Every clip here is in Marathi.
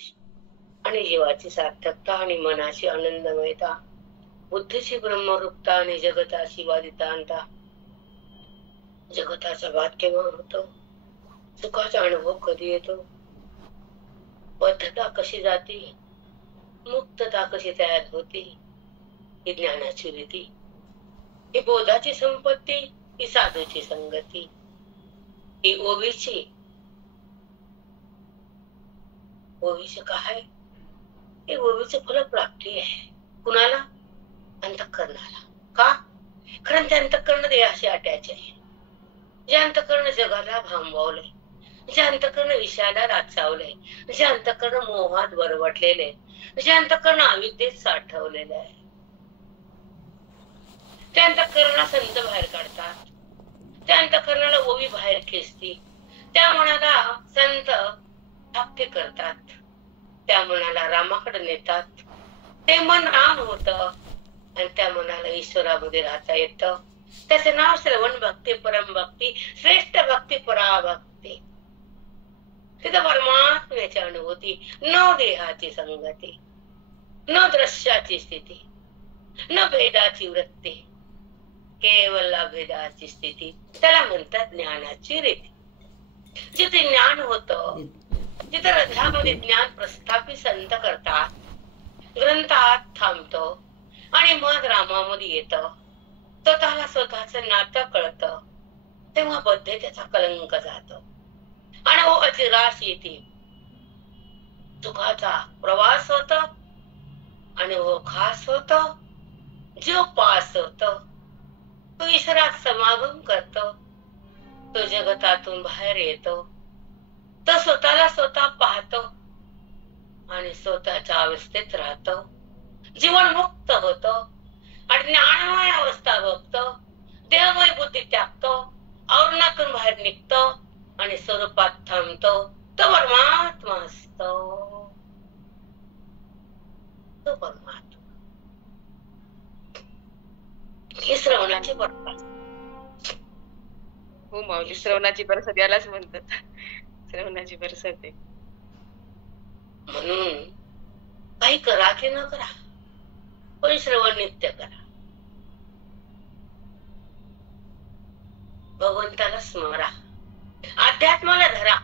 उपदेश आणि जीवाची सार्थकता आणि मनाची आनंदमयता, बुद्धीची ब्रह्मरूपता आणि जगताची बाधितांता. जगताचा बाध केव्हा होतो? सुखाचा अनुभव कधी येतो? बद्धता कशी जाती? मुक्तता कशी तयार होती? ही ज्ञानाची रीती, ही बोधाची संपत्ती, ही साधूची संगती, ही ओवीची काय? हे ओवीचं फल प्राप्ती आहे. कुणाला? अंतःकरणाला. का? कारण ते अंतःकरण देहाशी अटॅच आहे. जे अंतःकरण जगाला भांबवलंय, जे अंतःकरण विषयाला राचावलंय, जे अंतःकरण मोहात बरवटलेले, जे अंतःकरण अविद्येत साठवलेले आहे, त्या अंतःकरणाला संत बाहेर काढतात, त्या अंतःकरणाला ओवी बाहेर खेचती, त्या मनाला संत भक्ती करतात, त्या मनाला रामाकडे नेतात. ते मन राम होत आणि त्या मनाला ईश्वरामध्ये राहता येतं. त्याचे नाव श्रवण भक्ती, परम भक्ती, श्रेष्ठ भक्ती, पराभक्ती. तिथं परमात्म्याची अनुभूती, न देहाची संगती, न दृश्याची स्थिती, न भेदाची वृत्ती, केवळ अभेदाची स्थिती. त्याला म्हणतात ज्ञानाची रीती. जिथे ज्ञान होतं, जिथे हृदयामध्ये ज्ञान प्रस्थापित संत करतात, ग्रंथात थांबतो आणि मग रामामध्ये येतं, स्वतःला स्वतःचं नातं कळतं, तेव्हा बद्धतेचा कलंक जातो आणि ओवाची रास येते. सुखाचा प्रवास होतो आणि वो खास होतो. जो पास होतो तो ईश्वरात समागम करतो, तो जगतातून बाहेर येतो, तो स्वतःला स्वतः पाहतो आणि स्वतःच्या अवस्थेत राहतो. जीवन मुक्त होतो आणि ज्ञानमय अवस्था भोगतो, देहमय बुद्धी त्यागतो, आवरणातून बाहेर निघतो आणि स्वरूपात थांबतो. तो परमात्मा असतो. तो परमात्मा. ही श्रवणाची बरकत. हो माऊली, श्रवणाची बरकत यालाच म्हणतात. श्रवणाची बरकत आहे. म्हणून काही करा की न करा, पण श्रवण नित्य करा. भगवंताला स्मरा, अध्यात्माला धरा.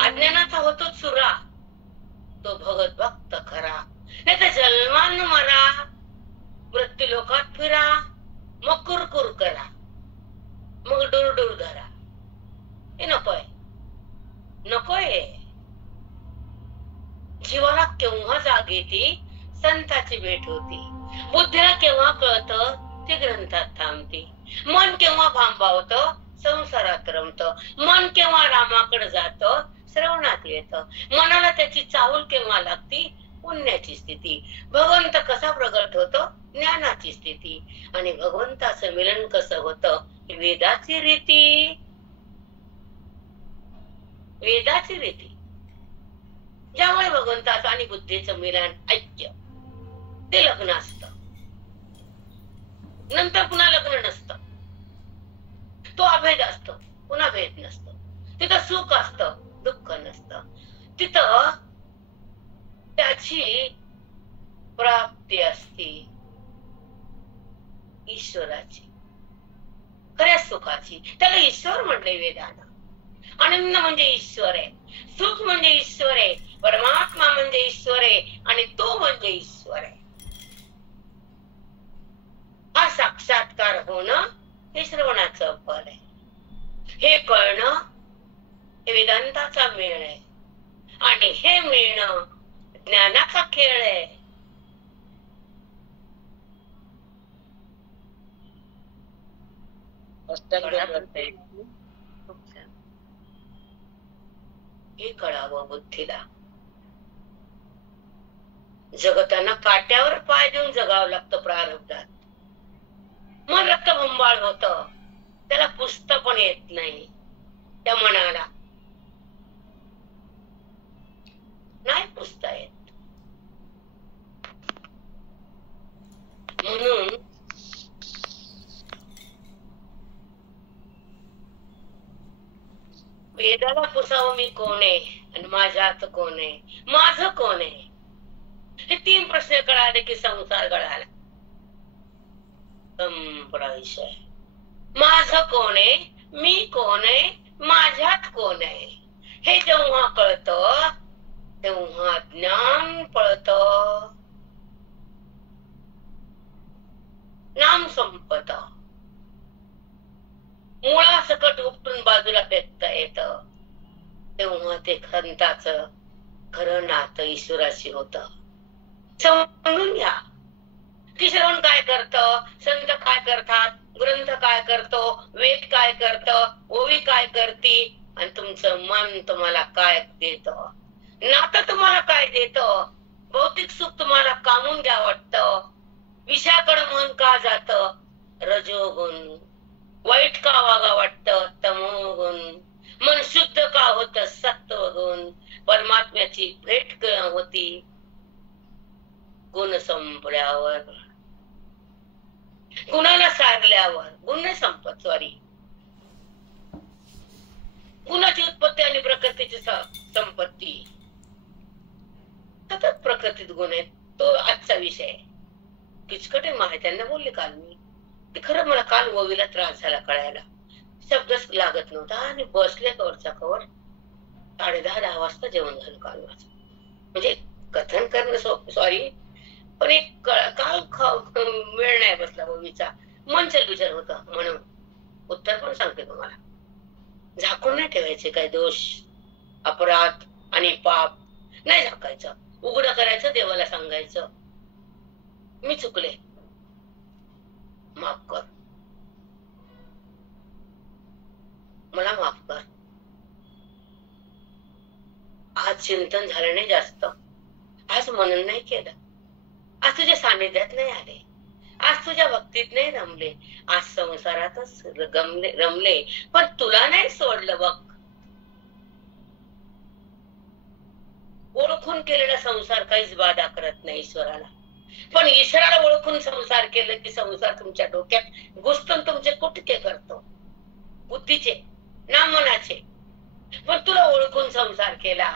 अज्ञानाचा होतो चुरा, तो भगत भक्त खरा. नाही तर जन्मान मरा, मृत्यू लोकात फिरा, मग कुरकुर करा, मग डुरडुर धरा. हे नकोय, नकोय. जीवाला केव्हा जाग येते? संताची भेट होती. बुद्धीला केव्हा कळतं? ते ग्रंथात थांबते. मन केव्हा भांबावत? संसारात रमत. मन केव्हा रामाकडे जात? श्रवणात येत. मनाला त्याची चाहूल केव्हा लागती? पुण्याची स्थिती. भगवंत कसा प्रगट होतो? ज्ञानाची स्थिती. आणि भगवंताचं मिलन कसं होतं? वेदाची रीती. वेदाची रीती. ज्यामुळे भगवंताचं आणि बुद्धीचं मिलन, ऐक्य, ते लग्न असतं. नंतर पुन्हा लग्न नसतं. तो अभेद असतो, पुन्हा भेद नसतो. तिथं सुख असतं, दुःख नसतं. तिथं त्याची प्राप्ती असते ईश्वराची, खऱ्या सुखाची. त्याला ईश्वर म्हणले वेदानं. आनंद म्हणजे ईश्वर आहे, सुख म्हणजे ईश्वर आहे, परमात्मा म्हणजे ईश्वर आहे आणि तो म्हणजे ईश्वर आहे. हा साक्षात्कार होणं हे श्रवणाचं फल आहे. हे कळणं हे वेदांताचा मेळ आहे आणि हे मिळणं ज्ञानाचा खेळ आहे. हे कळावं बुद्धीला. जगताना काट्यावर पाय देऊन जगावं लागतं प्रारब्धात. मन रक्तबंबाळ होत, त्याला पुसता पण येत नाही. त्या मनाला नाही पुसता येत. म्हणून वेदाला पुसावं मी कोण आहे आणि माझ्यात कोण आहे, माझं कोण आहे, हे 3 प्रश्न कळाले की संसार गळाला. संपला विषय. माझं कोण आहे, मी कोण आहे, माझ्यात कोण आहे, हे जेव्हा कळतं तेव्हा ज्ञान पळतं, नाम संपत, मुळासकट उपटून बाजूला फेकता येत. तेव्हा ते खंताचं खरं नातं ईश्वराशी होत. समजून घ्या की श्रवण काय करतं, संत काय करतात, ग्रंथ काय करतो, वेद काय करतं, ओवी काय करती, आणि तुमचं मन तुम्हाला काय देत, नातं तुम्हाला काय देत, भौतिक सुख तुम्हाला कामून घ्या वाटतं, विषयाकडे मन का जात, रजोगुण, वाईट का वागा वाटतं, तमोगुण, मन शुद्ध का होत, सत्वगुण, परमात्म्याची भेट होती गुण संपल्यावर, गुणाला सारल्यावर. गुण नाही संपत, सॉरी, गुणाची उत्पत्ती आणि प्रकृतीची संपत्ती. सतत प्रकृतीत गुण आहेत, तो आजचा विषय आहे. किचकट आहे माहिती, त्यांना बोलले काल मी की खरं मला काल ओवीला त्रास झाला कळायला, शब्दच लागत नव्हता आणि बसले कवरचा कवर. 10:30 वाजता जेवण झालं काल माझं. म्हणजे कथन करणं सॉरी, पण एक काल वेळ नाही बसला ओवीचा, मन चलबिचल होत. म्हणून उत्तर पण सांगते तुम्हाला, झाकून नाही ठेवायचे काय दोष, अपराध आणि पाप नाही झाकायचं, उघडं करायचं, देवाला सांगायचं मी चुकले, माफ कर, मला माफ कर. आज चिंतन झालं नाही जास्त, आज मनन नाही केलं, आज तुझ्या सानिध्यात नाही आले, आज तुझ्या भक्तीत नाही रमले, आज संसारातच रमले, पण तुला नाही सोडलं बघ. ओळखून केलेला संसार काहीच बाधा करत नाही ईश्वराला, पण ईश्वराला ओळखून संसार केलं की संसार तुमच्या डोक्यात घुसतून तुमचे कुटके करतो, बुद्धीचे ना मनाचे. पण तुला ओळखून संसार केला,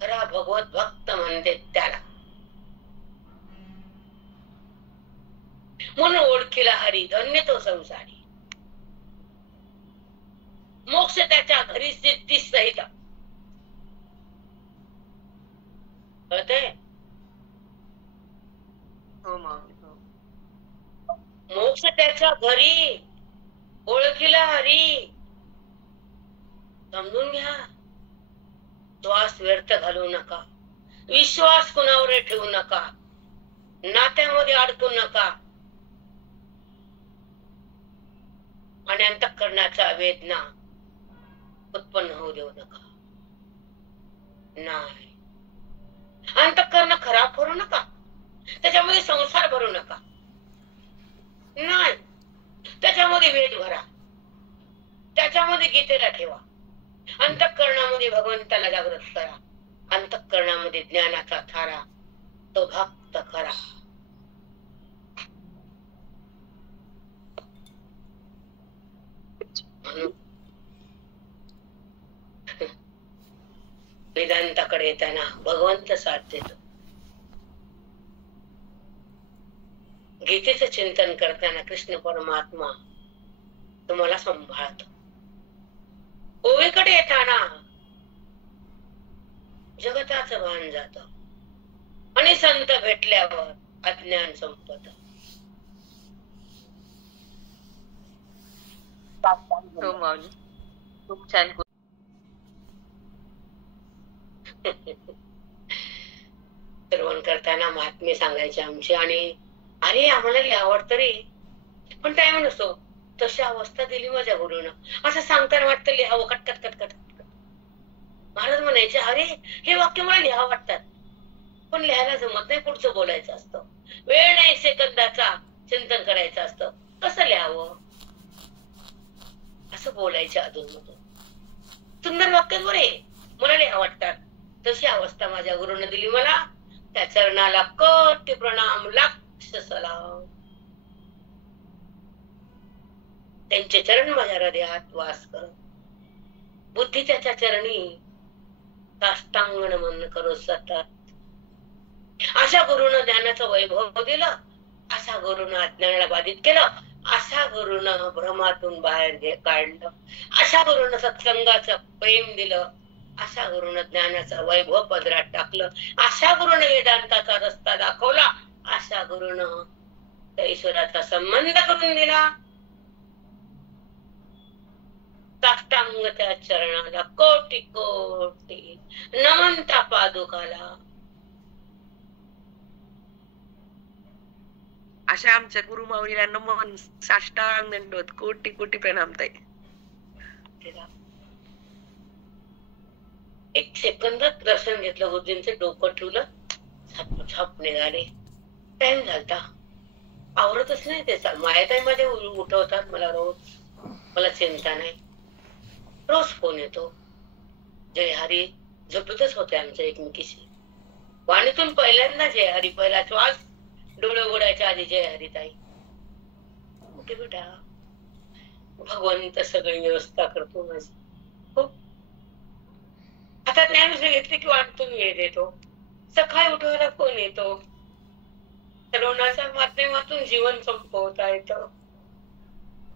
खरा भगवत भक्त म्हणते त्याला. म्हणून ओळखीला हरी धन्य तो संसारी, मोक्ष त्याच्या घरी सिद्धी सहित. कळतंय? हो माऊली, हो. मोक्ष त्याच्या घरी, ओळखीला हरी. समजून घ्या, श्वास व्यर्थ घालू नका, विश्वास कुणावर ठेवू नका, नात्यामध्ये अडकू नका, आणि अंतःकरणाच्या वेदना उत्पन्न होऊ देऊ नका. नाही, अंतःकरण खराब करू नका, त्याच्यामध्ये संसार भरू नका. नाही, त्याच्यामध्ये वेद भरा, त्याच्यामध्ये गीतेला ठेवा, अंतःकरणामध्ये भगवंताला जागृत करा, अंतःकरणामध्ये ज्ञानाचा थारा, तो भक्त खरा. वेदांताकडे येताना भगवंत साथ देतो, गीतेचं चिंतन करताना कृष्ण परमात्मा तुम्हाला सांभाळतो, ओवीकडे येताना जगताचं भान जात, आणि संत भेटल्यावर अज्ञान संपत. हो माऊली, खूप छान. श्रवण करताना महात्मे सांगायचे आमचे, आणि अरे आम्हाला लई आवडतं रे, पण टाइम नसतो. तशी अवस्था दिली माझ्या गुरुनं. असं सांगताना वाटतं लिहावं, कटकट कटकट. महाराज म्हणायचे अरे हे वाक्य मला लिहावं वाटतात, पण लिहायला जमत नाही, पुढचं बोलायचं असतं, वेळ नाही सेकंदाचा, चिंतन करायचं असतं, कसं लिहावं असं बोलायचं अधूनमधून. सुंदर वाक्य बरे मला लिहावं वाटतात. तशी अवस्था माझ्या गुरुनं दिली मला. त्या चरणाला कोटी प्रणाम, लाख सलाम. त्यांचे चरण माझ्या हृदयात वास करत बुद्धी त्याच्या चरणी साष्टांग नमन करत जातात. अशा गुरुनं ज्ञानाचं वैभव दिलं, अशा गुरुनं अज्ञानाला बाधित केलं, अशा गुरुनं भ्रमातून बाहेर काढलं, अशा गुरुनं सत्संगाचं प्रेम दिलं, अशा गुरुनं ज्ञानाचं वैभव पदरात टाकलं, अशा गुरुनं वेदांताचा रस्ता दाखवला, अशा गुरुनं त्या ईश्वराचा संबंध करून दिला. साष्टांग त्या चरणाला कोटी कोटी नमन त्या पादुकाला. अशा आमच्या गुरुमाऊलीला नमन, साष्टांग दंडवत, कोटी कोटी प्रणाम ताई. एक सेकंदात दर्शन घेतलं, गुरुजींचं डोकं ठेवलं, छाप निघाले. टाइम झालता, आवरतच नाही त्याचा. मायाताई मध्ये उठवतात मला रोज, मला चिंता नाही. रोज फोन येतो, जय हरी. झोपतच होते आमच्या एकमेकीशी. वाणीतून पहिल्यांदा जय हरी, पहिला श्वास डोळे उघडायच्या आधी जय हरी ताई. कुठे बेटा, भगवंत सगळी व्यवस्था करतो माझी. खूप आता ज्ञानविषय घेतले की वाटतून वेळ देतो. सकाळी उठवायला फोन येतो, तरुणाच्या माध्यमातून जीवन संपवता येतं.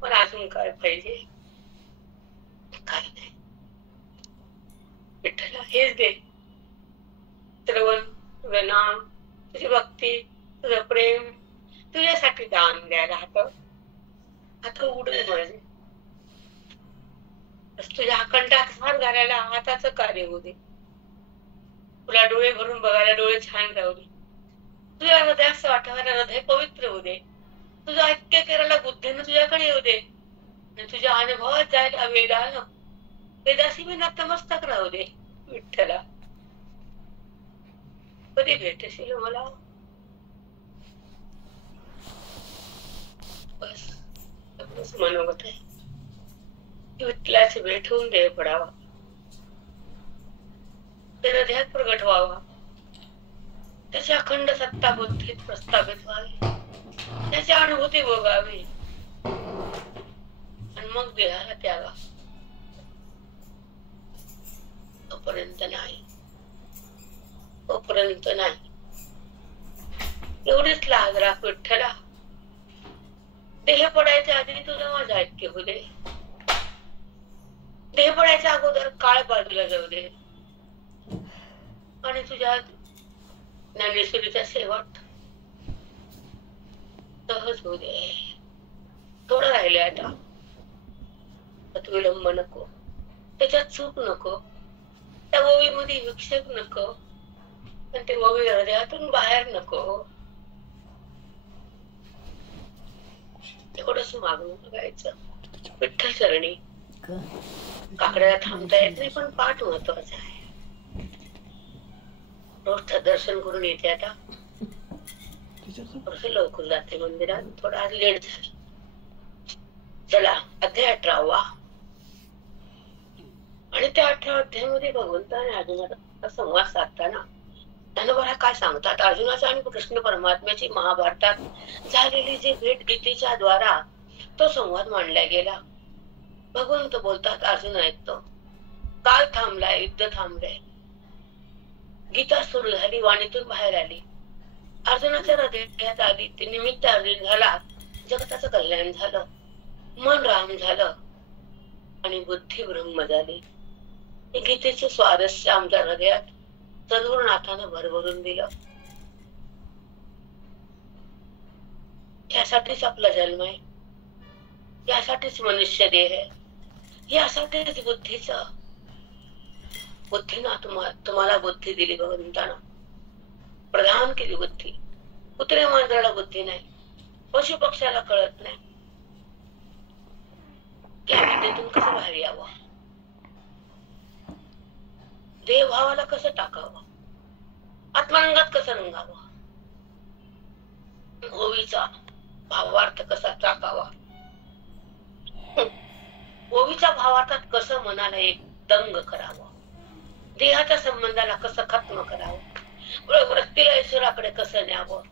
मला अजून काय पाहिजे? काय नाही विठ्ठला, हेच दे. श्रवण, तुझं नाम, तुझी भक्ती, तुझं प्रेम, तुझ्यासाठी दान द्यायला आता उडून माझे. तुझ्या अखंडात हार घालायला हाताचं कार्य होऊ दे. तुला डोळे भरून बघायला डोळे छान राहू दे. तुझ्या हृदय असं वाटायला हृदय पवित्र होऊ दे. तुझं ऐक्य करायला बुद्धीनं तुझ्याकडे येऊ दे. आणि तुझ्या अनुभवात जायला वेदासी मी नतमस्तक राहू दे. विठ्ठला, कधी भेटशील मला? बस मनोगत आहे, विठ्ठलाची भेट होऊन देह पडावा, ते हृदयात प्रगट व्हावा, त्याची अखंड सत्ता बुद्धीत प्रस्थापित व्हावी, त्याची अनुभूती भोगावी, आणि मग देहाला त्यागा. तोपर्यंत नाही, तोपर्यंत नाही. एवढीच लाज राख विठ्ठला. देह पडायच्या आधी तुझं माझं ऐक्य होऊ दे. देह पडायच्या अगोदर काळ बाजूला जाऊ दे, आणि तुझ्या ज्ञानेश्वरीचा शेवट सहज होऊ दे. थोडं राहिले आता, विलंब नको, त्याच्यात चूक नको, त्या ओवीमध्ये विक्षेप नको, पण ते ओवी हृदयातून बाहेर नको. एवढंच मागून बघायचं विठ्ठल चरणी. काकड्याला थांबता येत नाही, पण पाठ महत्वाचा आहे. रोजचं दर्शन करून येते आता, लवकर जाते मंदिरात. थोडा आज लेट झाला. चला, अध्याय 18. आणि त्या 18 अध्यायामध्ये भगवंताने अर्जुनाचा संवाद साधताना ज्ञानोबा काय सांगतात? अर्जुनाचा आणि कृष्ण परमात्म्याची महाभारतात झालेली जी भेट गीतेच्या द्वारा तो संवाद मांडला गेला. भगवंत बोलतात, अर्जुन ऐकतो. काल थांबलाय, युद्ध थांबलंय, गीता सुरू झाली, वाणीतून बाहेर आली, अर्जुनाच्या हृदयात आली. ते निमित्त अर्जुन झाला, जगताचं कल्याण झालं, मन राम झालं, आणि बुद्धी ब्रह्म झाली. गीतेचे स्वारस्य आमच्या हृदयात सद्गुरुनाथानं भरभरून दिलं. यासाठीच आपला जन्म आहे, यासाठीच मनुष्य देह आहे, यासाठीच बुद्धीनं तुम्हाला बुद्धी दिली. भगवंतानं प्रदान केली बुद्धी. कुत्रे मांजराला बुद्धी नाही, पशु पक्षाला कळत नाही. त्या विद्येतून कसं बाहेर यावं, देवभावाला कसं टाकावं, आत्मानंदात कसं रंगावं, ओवीचा भावार्थ कसा टाकावा, ओवीच्या भावार्थात कसं मनाला एक दंग करावं, देहाच्या संबंधाला कसं खत्म करावं, वृत्तीला ईश्वराकडे कसं न्यावं,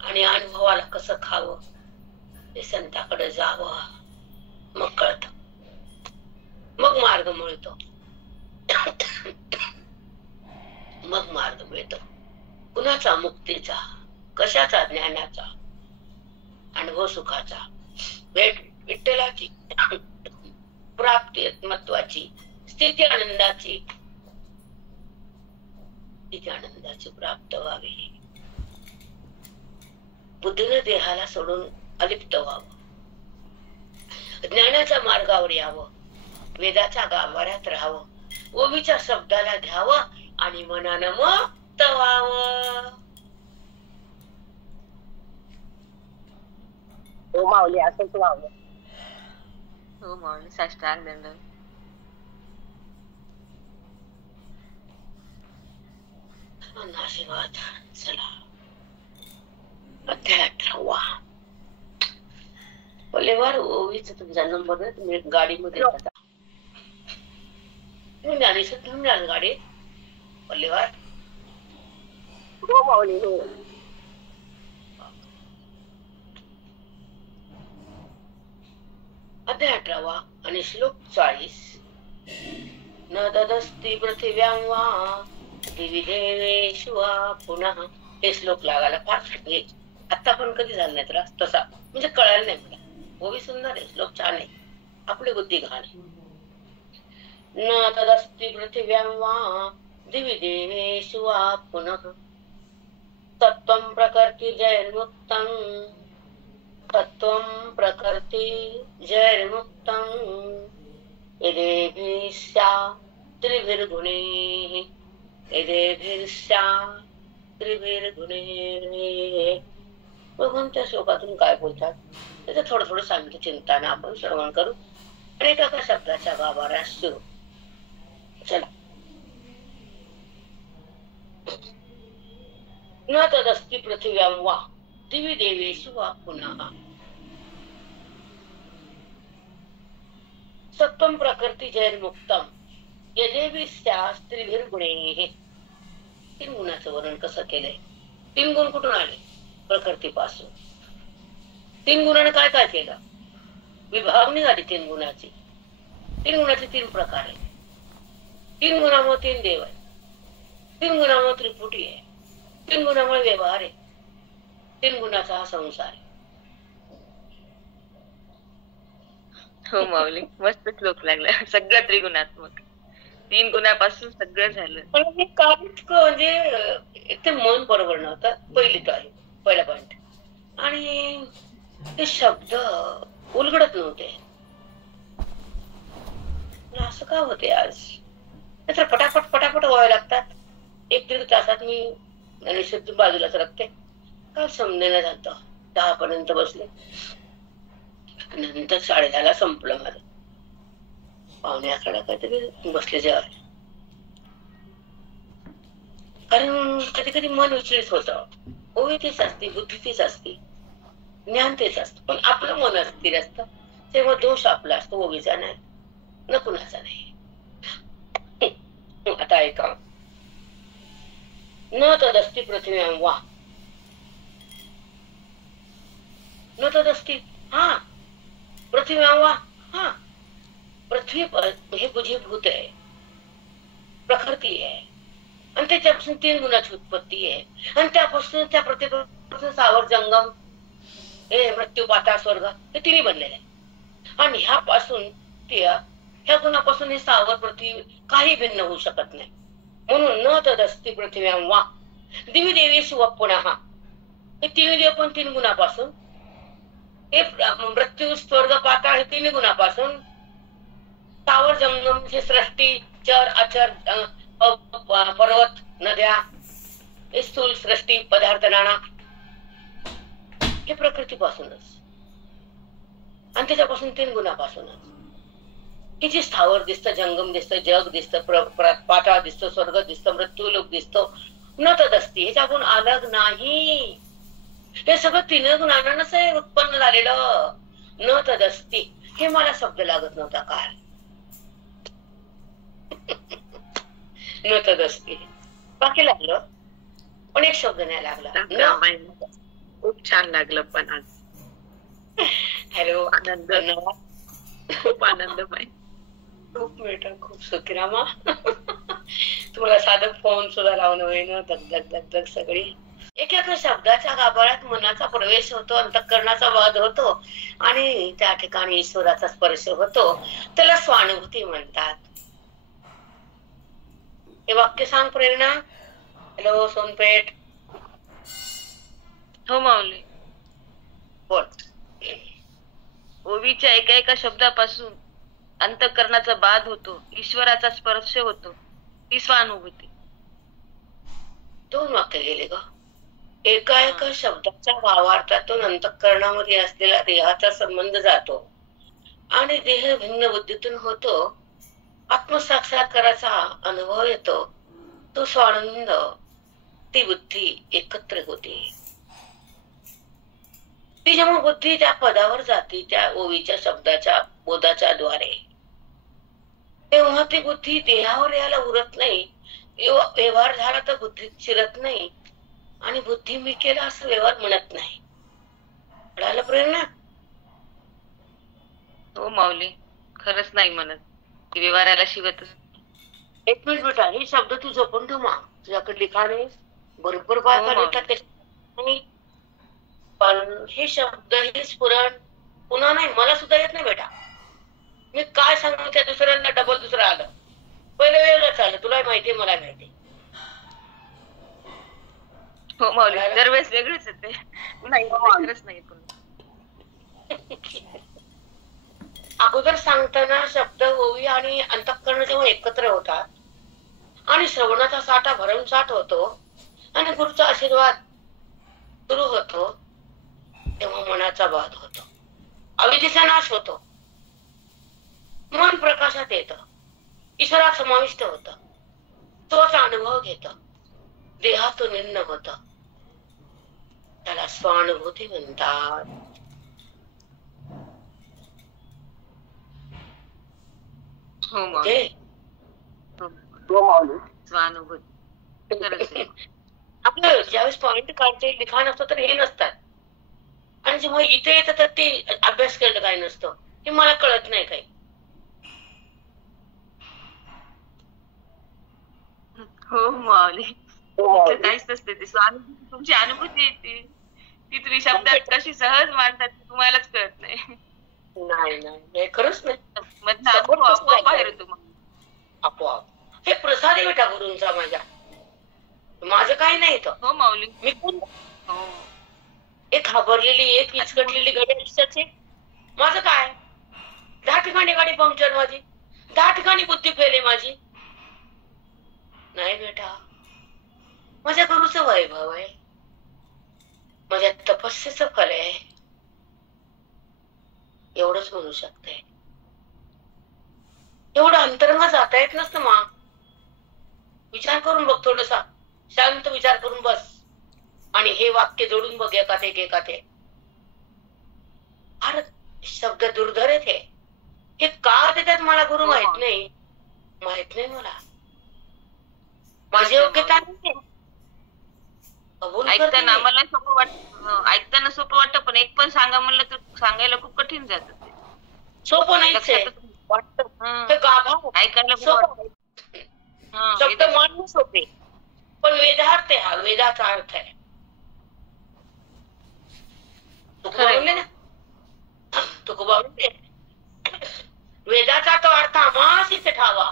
आणि अनुभवाला कसं खावं, ते संताकडे जावं. मग कळत, मग मार्ग मिळतो. मग मार्ग मिळतो. कुणाचा? मुक्तीचा. कशाचा? ज्ञानाचा, अनुभव सुखाचा, भेट विठ्ठलाची, प्राप्ती महत्वाची, स्थिती आनंदाची, स्थिती आनंदाची प्राप्त व्हावी. बुद्धीने देहाला सोडून अलिप्त व्हावं, ज्ञानाच्या मार्गावर यावं, वेदाच्या गाभाऱ्यात राहावं, ओवीच्या शब्दाला घ्यावं आणि मनानं मुक्त व्हावं. हो माऊली, असंच व्हावं. हो माऊली, साष्टांग दंडवत. आशीर्वाद. चला, अध्याय 18. पल्लेवार ओवीचा तुमचा नंबर आहे, तुम्ही गाडीमध्ये येता. तुम्ही ज्ञानेश्वर घेऊन जाल गाडी पल्लेवार. हो माऊली, हो. अध्याय 18 आणि श्लोक 40. न तदस्ति पृथिव्यां वा दिवि देवेषु वा पुनः. हे श्लोक लागायला फार आता पण कधी झाला नाही त्रास तसा, म्हणजे कळायला नाही मला. ओवी सुंदर आहे, श्लोक छान आहे, आपली बुद्धी घाण आहे. न तदस्ति पृथिव्यां वा दिवि देवेषु वा पुनः तत्त्वं प्रकृति जैर्मुक्तं, तत्त्वं प्रकृति जैर्मुक्तं यदेभिर्स्या त्रिभिर्गुणैः, यदेभिर्स्या त्रिभिर्गुणैः. बघून त्या श्लोकातून काय बोलतात त्याचं थोडं थोडं सांगितलं. चिंताने आपण श्रवण करू आणि एका शब्दाच्या गाभाऱ्यात सुरू. चला. न तदस्ति पृथिव्यां वा दिवि देवेषु वा पुनः सत्त्वं प्रकृति जैर्मुक्तं यदेभिर्स्या त्रिभिर्गुणैः. 3 गुणाचं वर्णन कसं केलंय? 3 गुण कुठून आले? प्रकृतीपासून. 3 गुणाने काय काय केलं? विभागणी झाली 3 गुणाची. 3 गुणाचे 3 प्रकार आहेत. 3 गुणामुळे 3 देव आहे. 3 गुणामुळे त्रिपुटी आहे. 3 गुणामुळे व्यवहार आहे. 3 गुणाचा हा संसार आहे. हो माऊली, मस्त श्लोक लागला. सगळं त्रिगुणात्मक. 3 गुणापासून सगळं झालं. पण हे काम इतकं म्हणजे एक ते मन बरोबर नव्हतं. पहिला पॉइंट. आणि ते शब्द उलगडत नव्हते. असं का होते आज? तर पटापट पटापट व्हायला लागतात. 1-1.5 तासात मी ज्ञानेश्वरची बाजूलाच राखते. काय समजेना झालं. 10 पर्यंत बसले, नंतर 10:30ला संपलं माझं. 9:45 काहीतरी बसले जेवायला. कारण कधी कधी मन विचलित होतं. ओवी तेच असते, बुद्धी तेच असते, ज्ञान तेच असतं, पण आपलं मन अस्थिर असतं. तेव्हा दोष आपला असतो, ओवीचा नाही, न कुणाचा नाही. आता ऐका. न तदस्ति पृथिव्यां वा. न तदस्ति, हा. पृथिव्यां वा, हा. पृथ्वी हे बुद्धीभूत आहे, प्रकृती आहे, आणि त्याच्यापासून 3 गुणाची उत्पत्ती आहे. आणि त्यापासून त्या प्रत्येकापासून सावर जंगम, हे मृत्यू, पाताळ, स्वर्ग, हे 3 बनलेले आहे. आणि ह्यापासून ह्या गुणापासून हे सावर पृथ्वी काही भिन्न होऊ शकत नाही. म्हणून न तदस्ति पृथिव्यां वा दिवि देवेषु वा पुनः. हे 3 देव पण 3 गुणापासून, हे मृत्यू, स्वर्ग, पाताळ हे 3 गुणापासून, सावर जंगम हे सृष्टी, चर अचर, पर्वत, नद्या, हे स्थूल सृष्टी, पदार्थ, नाना, हे प्रकृतीपासूनच, आणि त्याच्यापासून 3 गुणापासूनच. हे जे स्थावर दिसतं, जंगम दिसतं, जग दिसतं, पाताळ दिसतो, स्वर्ग दिसतं, मृत्यू लोक दिसतो, न तदस्ति, ह्याच्या गुण अलग नाही. हे सगळं 3 गुणांनाच उत्पन्न झालेलं. न तदस्ति हे मला शब्द लागत नव्हता काल. न तदस्ति बाकी लागलं, पण एक शब्द नाही लागला. खूप छान लागलं पण आज. हॅलो, आनंद, खूप आनंदमय. खूप मिळतं, खूप सुखी रामा. तुम्हाला साधं फोन सुद्धा लावणं होईना, धगधग धगधग सगळी. एका शब्दाच्या गाभाळ्यात मनाचा प्रवेश होतो, अंतःकरणाचा वाद होतो आणि त्या ठिकाणी ईश्वराचा स्पर्श होतो. त्याला स्वानुभूती म्हणतात. हे वाक्य सांग प्रेरणा. हॅलो सोनपेठ. हो माऊली. बोल. ओवीच्या एका एका शब्दापासून अंतःकरणाचा बाध होतो, ईश्वराचा स्पर्श होतो, ही स्वानुभूती. 2 वाक्य गेले ग. एका एका शब्दाच्या भावार्थातून अंतःकरणामध्ये असलेला देहाचा संबंध जातो आणि देह भिन्न बुद्धीतून होतो. आत्मसाक्षात्काराचा अनुभव येतो. तो स्वानंद, ती बुद्धी एकत्र होते. ती जेव्हा बुद्धी त्या पदावर जाते, त्या ओवीच्या शब्दाच्या बोधाच्या द्वारे, तेव्हा ती बुद्धी देहावर यायला उरत नाही. व्यवहार झाला तर बुद्धीत शिरत नाही आणि बुद्धी मी केला असं व्यवहार म्हणत नाही. कळालं प्रेरणा? हो माऊली, खरंच नाही म्हणत की व्यवहाराला शिवतच. 1 मिनिट बेटा, हे शब्द तू जपून ठेव मा. तुझ्याकडे लिखाण आहे, भरपूर बायका लिहितात ते. पण हे शब्द, हे स्फुरण पुन्हा नाही, मला सुद्धा येत नाही बेटा. मी काय सांगू त्या दुसऱ्यांना डबल दुसरं आलं. पहिलं वेगळं चाललं, तुला माहितीये मला माहिती. हो माऊली, दरवेळेस वेगळेच येते. नाही खरंच नाही. अगोदर सांगताना शब्द ओवी आणि अंतःकरण जेव्हा एकत्र होतात आणि श्रवणाचा साठा भरमसाठ होतो आणि गुरुचा आशीर्वाद सुरू होतो, तेव्हा मनाचा बाध होतो, अविद्येचा नाश होतो, मन प्रकाशात येत, ईश्वरात समाविष्ट होत, तोच अनुभव घेत, देहातून निन्न होत. त्याला स्वानुभूती म्हणतात. हो माऊली, हो माऊली. स्वानुभूती खरंच आहे. आपलं ज्यावेळेस पॉइंट काढते लिखाण असतं तर हे नसतात, आणि जेव्हा इथे येतं तर ते अभ्यास केलं काही नसतं. हे मला कळत नाही काही. हो माऊली, काहीच नसते. ते स्वानुभूती, तुमची अनुभूती येते ती तुम्ही शब्दात कशी सहज मांडतात तुम्हालाच कळत नाही. नाही नाही, खरंच नाही. मधला अनुभव आपोआप बाहेर येतो. मग आपोआप हे प्रसाद आहे बेटा गुरुंचा माझ्या. माझं काही नाही इथं. हो माऊली. मी कोण? हो. एक घाबरलेली, एक विस्कटलेली गाडी आयुष्याची. माझं काय? 10 ठिकाणी गाडी पंक्चर माझी, 10 ठिकाणी बुद्धी फेले माझी. नाही बेटा, माझ्या गुरुचं वैभव आहे, माझ्या तपस्येचं फल आहे, एवढंच म्हणू शकते. एवढं अंतरंग जाता येत नसतं मा. विचार करून बघ, थोडसा शांत विचार करून बस आणि हे वाक्य जोडून बघ एकात एक. अरे शब्द दुर्धर आहेत हे का देतात मला गुरु माहित नाही मला. माझी योग्यता नाही. ऐकताना आम्हाला सोपं वाटत, ऐकताना सोपं वाटतं, पण एक पण सांगा म्हणलं तर सांगायला खूप कठीण जात. सोपं नाहीच आहे वाटतं. ऐकायला शब्द मांडणं सोपे, पण वेदार्थ आहे हा, वेदाचा अर्थ आहे. तुकोबा म्हणले वेदाचा तो अर्थ आम्हासीच ठावा,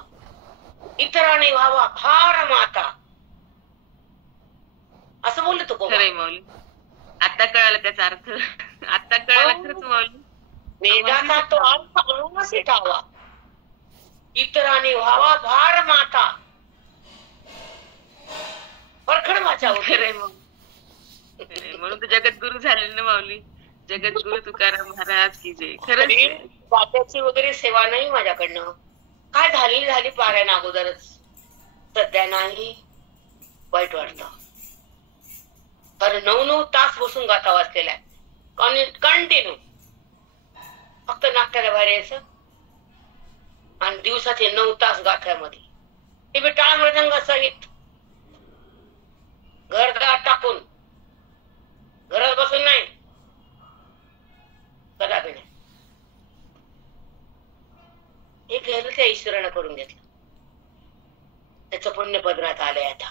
इतराने व्हावा फार माता, असं बोलले तुकोबा. खरंय माऊली, आता कळालं त्याचा अर्थ. आता कळालं खरंच माऊली. वेदाचा तो अर्थ आम्हासी ठावा, इतराने व्हावा भार माता, परखड वाचा. खरंय मग, म्हणून तर जगद्गुरु झाले ना माऊली. जगद्गुरु तुकाराम महाराज की जय. खरंच वाट्याची वगैरे सेवा नाही माझ्याकडनं. काय झाली पारायण अगोदरच, सध्या नाही. वाईट वाटत, कारण 9 तास बसून गाथा वाचलेला कंटिन्यू. फक्त नाट्याला बाहेर यायचं आणि दिवसाचे 9 तास गाठ्यामध्ये. हे बी टाळ मृदंग सहित घरदार टाकून, घरात बसून नाही, कदापि नाही. हे केलं त्या ईश्वरानं करून घेतलं. त्याचं त्यांचं पुण्य पदरात आले. आता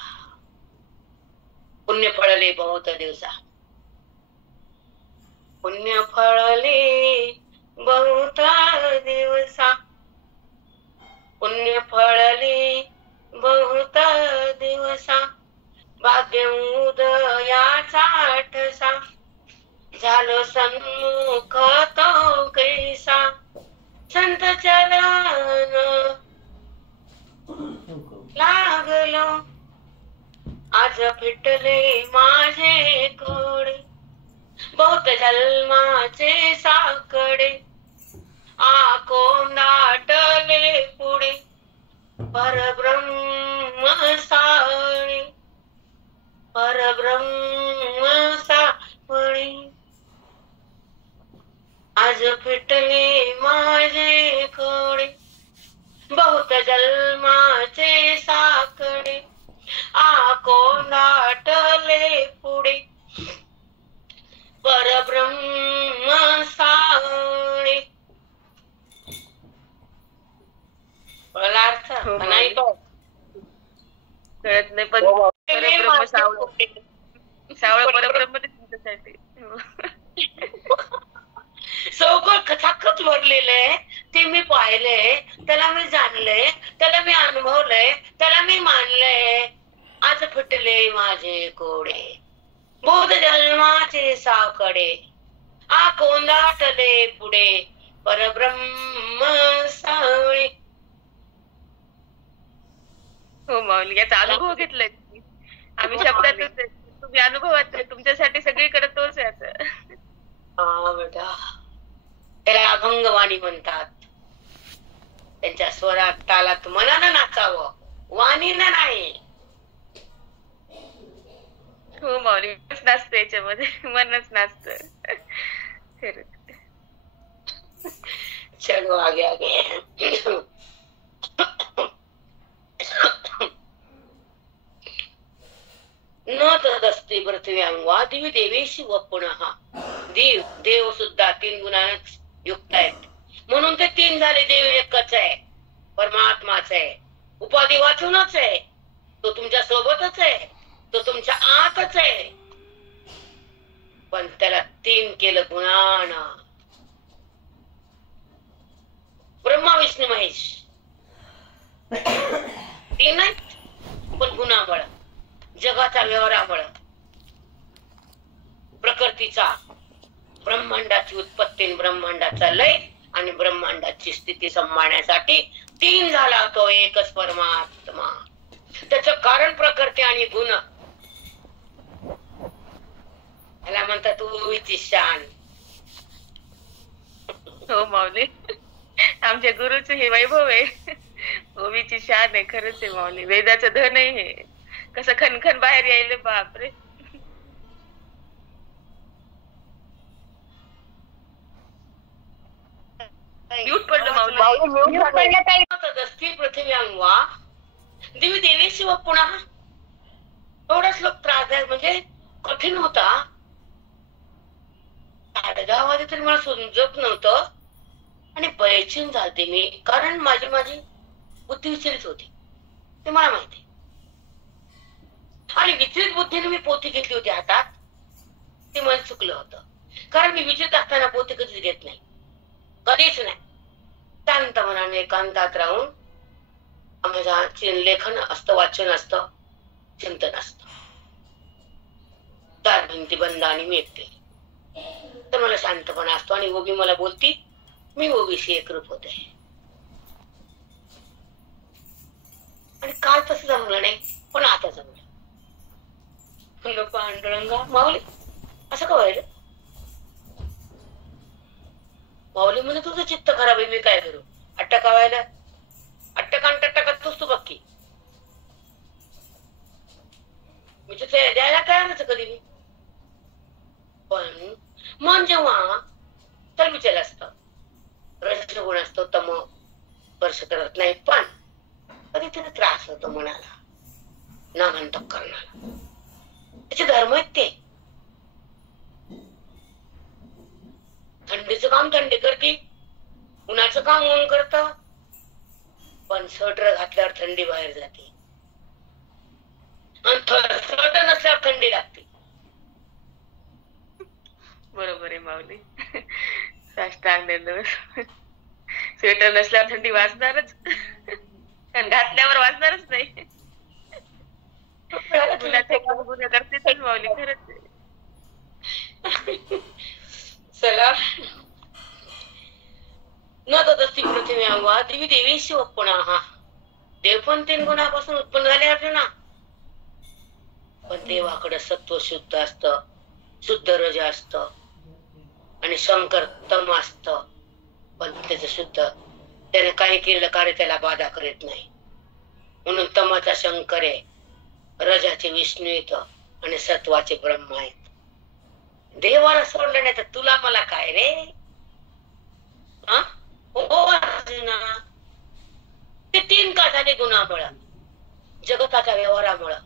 पुण्य फळले बहुत दिवसा, पुण्य फळले बहुत दिवसा, पुण्य फळले बहुत दिवसा, भाग्य उदयाचा ठसा, झालो सन्मुख तो कैसा, संत चरण लागलो, आज फिटले माझे कोडे, बहुत जन्माचे साकडे, आकोंदाटले पुढे, परब्रह्म सावळे, परब्रह्म सावळे, आज फिटले माझे खोडे, बहुत जन्माचे साकडे, आकोंदाटले पुढे, परब्रह्म सावळे. कळला अर्थ? नाही तो कळत नाही, पण परब्रह्म सावळ परब्रह्म तुमच्यासाठी सगळं खचाखच भरलेलं ते मी पाहिलंय, त्याला मी जाणलंय, त्याला मी अनुभवलंय, त्याला मी मानलंय. आज फुटले माझे कोडे, बोध जन्माचे साकडे, आकोंदाटले पुढे, परब्रह्म सावळे. हो माऊली, याचा अनुभव घेतलाय आम्ही शब्दातच, तुम्ही अनुभवात, तुमच्यासाठी सगळीकडे तोच आहे आता. हा बेटा, त्याला अभंगवाणी म्हणतात. त्यांच्या स्वरात तालात मनानं नाचावं, वाणीनं नाही. हो माऊली, मनच नाचतं याच्यामध्ये, मनच नाचतं. चलो आगे आगे. न तदस्ते पृथ्व्यांवा दिवी देवेशी व पुनः. देव सुद्धा 3 गुणांच युक्त आहेत, म्हणून ते 3 झाले. देव एकच आहे, परमात्माच आहे, उपाधी वाचूनच आहे, तो तुमच्या सोबतच आहे, तो तुमच्या आतच आहे, पण त्याला 3 केलं गुणानं. ब्रह्मा विष्णू महेश 3 आहेत, पण गुणाबळ, जगाचा व्यवहाराबळ, प्रकृतीचा, ब्रह्मांडाची उत्पत्ती, ब्रह्मांडाचा लय आणि ब्रह्मांडाची स्थिती सांभाळण्यासाठी 3 झाला तो एकच परमात्मा. त्याच कारण प्रकृती आणि गुण, याला म्हणतात ओवीची शान. हो माऊली, आमच्या गुरुचं हे वैभव आहे, ओवीची शान आहे. खरंच आहे माऊली, वेदाचं धन आहे हे. कसं खनखन बाहेर यायले, बापरे. म्यूट पडलं माऊली. दस्ती पृथ्व्यांवा दिवी देवेशी व पुन्हा. एवढा श्लोक त्रासदायक, म्हणजे कठीण होता. गावामध्ये तरी मला समजत नव्हतं आणि बैचीन झालते मी, कारण माझी बुद्धी विचलित होती, ते मला माहिती. आणि विचलित बुद्धीने मी पोथी घेतली होती हातात, ते मला चुकलं होतं. कारण मी विचलित असताना पोथी कधीच घेत नाही, कधीच नाही. शांत मनाने एकांतात राहून माझं लेखन असतं, वाचन असतं, चिंतन असतं. 4 भिंती बंद आणि मी एकटे, तर मला शांतपणा असतो. आणि ओबी मला बोलती, मी ओबीशी एकरूप होते. आणि काल तसं जमलं नाही, पण आता जमलं. पांडुरंगा माऊली असं का व्हायला? माऊली म्हणे तुझं चित्त खराब आहे, मी काय करू? अट्टका व्हायला, अट्टकान टट्टकातोस तू बक्की. मी तुझे द्यायला तयारच कधी मी, पण मन जेव्हा चलबिचल असतं, रजगुण असतो, तम स्पर्श करत नाही, पण कधीतरी त्रास होतो मनाला, ना म्हणतो करणाला. त्याचे धर्म आहेत ते. थंडीचं काम थंडी करते, उन्हाचं काम ऊन करत, पण स्वेटर घातल्यावर थंडी बाहेर जाते. आणि स्वेटर नसल्यावर थंडी लागते. बरोबर आहे माऊली. साष्टांग दंडवत. स्वेटर नसल्यावर थंडी वाजणारच आणि घातल्यावर वाजणारच नाही. गुन्ह्याचे काम गुन्हे करतेच माऊली, खरंच आहे. चला न तदस्ती पृथ्वी वा देवी देवीशी पुन्हा देव पण 3 गुणापासून उत्पन्न झाले असते ना. पण देवाकडे सत्व शुद्ध असत, शुद्ध रज असत आणि शंकर तम असत. पण त्याच शुद्ध, त्याने काही केलेलं कार्य त्याला बाधा करीत नाही. म्हणून तमाचा शंकर आहे, रजाचे विष्णू येत आणि सत्वाचे ब्रह्मा आहेत. देवाला सोडलं नाही तर तुला मला काय रे? अर्जुना, ते 3 का झाले गुणामुळं, जगताच्या व्यवहारामुळं,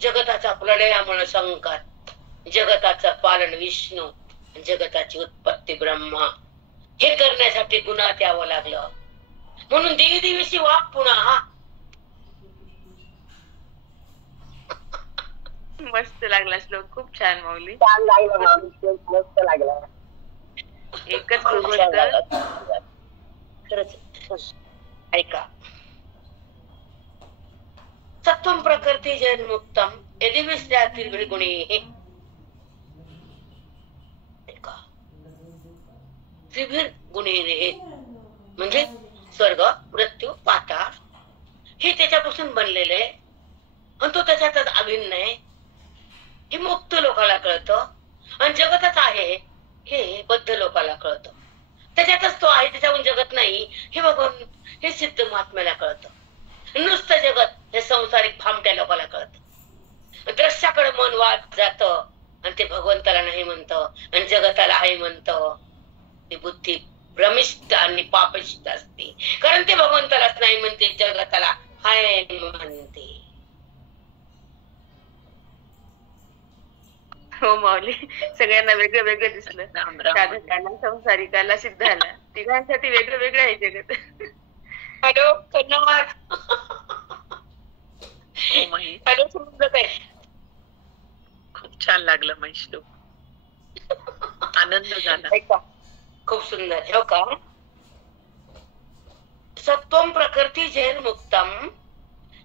जगताचा प्रलयामुळं शंकर, जगताचं पालन विष्णू, जगताची उत्पत्ती ब्रह्मा. हे करण्यासाठी गुणात यावं लागलं. म्हणून देवी देवीशी वाघ पुन्हा. मस्त लागला श्लोक, खूप छान माऊली. छान लागला माऊली, मस्त लागला. एकच गोष्ट खरंच ऐका. सत्वं प्रकृती जन्मुक्तम यदि विस्यातील गुणे. त्रिभिर गुणे म्हणजे स्वर्ग, मृत्यू, पाताळ हे त्याच्यापासून बनलेले आहे आणि तो त्याच्यातच अभिन्न आहे. हे मुक्त लोकाला कळतं आणि जगतच आहे हे बद्ध लोकाला कळतं. त्याच्यातच तो आहे, त्याच्याहून जगत नाही हे बघून हे सिद्ध महात्म्याला कळतं. नुसतं जगत हे संसारिक भामट्या लोकाला कळतं. द्रश्याकडे मन वाद जात आणि ते भगवंताला नाही म्हणत आणि जगताला आहे म्हणत. ती बुद्धी भ्रमिष्ठ आणि पापिष्ठ असते, कारण ते भगवंतालाच नाही म्हणते, जगताला हाय म्हणते. हो माऊली, सगळ्यांना वेगळं वेगळं दिसलं. साधकाला, संसारिकाला, सिद्धाला, तिघांसाठी वेगळं वेगळं आहे जगत. हॅलो, धन्यवाद. हॅलो, समजत आहे. खूप छान लागलं महिश्लोक, आनंद झाला. खूप सुंदर. हो का? सत्वं प्रकृती जैन मुक्तम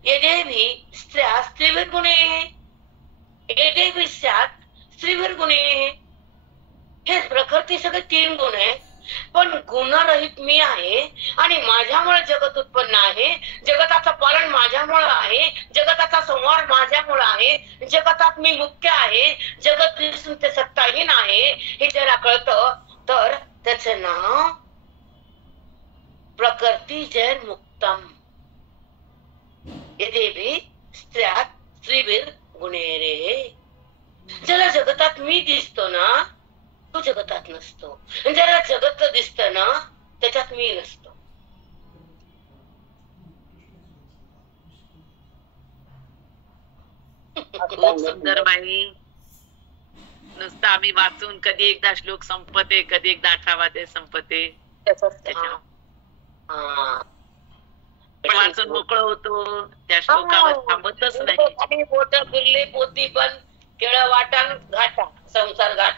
यदेवी स्त्रिया स्त्रीवीर गुणे. यदेवी स्यात् स्त्रीवीर गुणे. हे प्रकृती सगळे 3 गुण आहे, पण गुणरहित मी आहे आणि माझ्यामुळे जगत उत्पन्न आहे. जगताचं पालन माझ्यामुळे आहे, जगताचा संहार माझ्यामुळे आहे, जगतात मी मुख्य आहे, जगत दिसून ते सत्ताहीन आहे. हे ज्याला कळतं तर त्याचं नाव प्रकृती जैन मुक्तम यदेवी स्त्रियात स्त्रीवीर गुणेरे. ज्याला जगतात मी दिसतो ना, तो जगतात नसतो. ज्याला जगत दिसत ना, त्याच्यात मी नसतो. खूप सुंदर बाई. नुसतं आम्ही वाचून कधी एकदा श्लोक संपते, कधी एकदा 18वा ते संपते. पण वाचून मोकळं होतो, त्या श्लोकावर थांबतच नाही. बोट बिरली पोती पण केळं वाटण घाटा, संसार घाट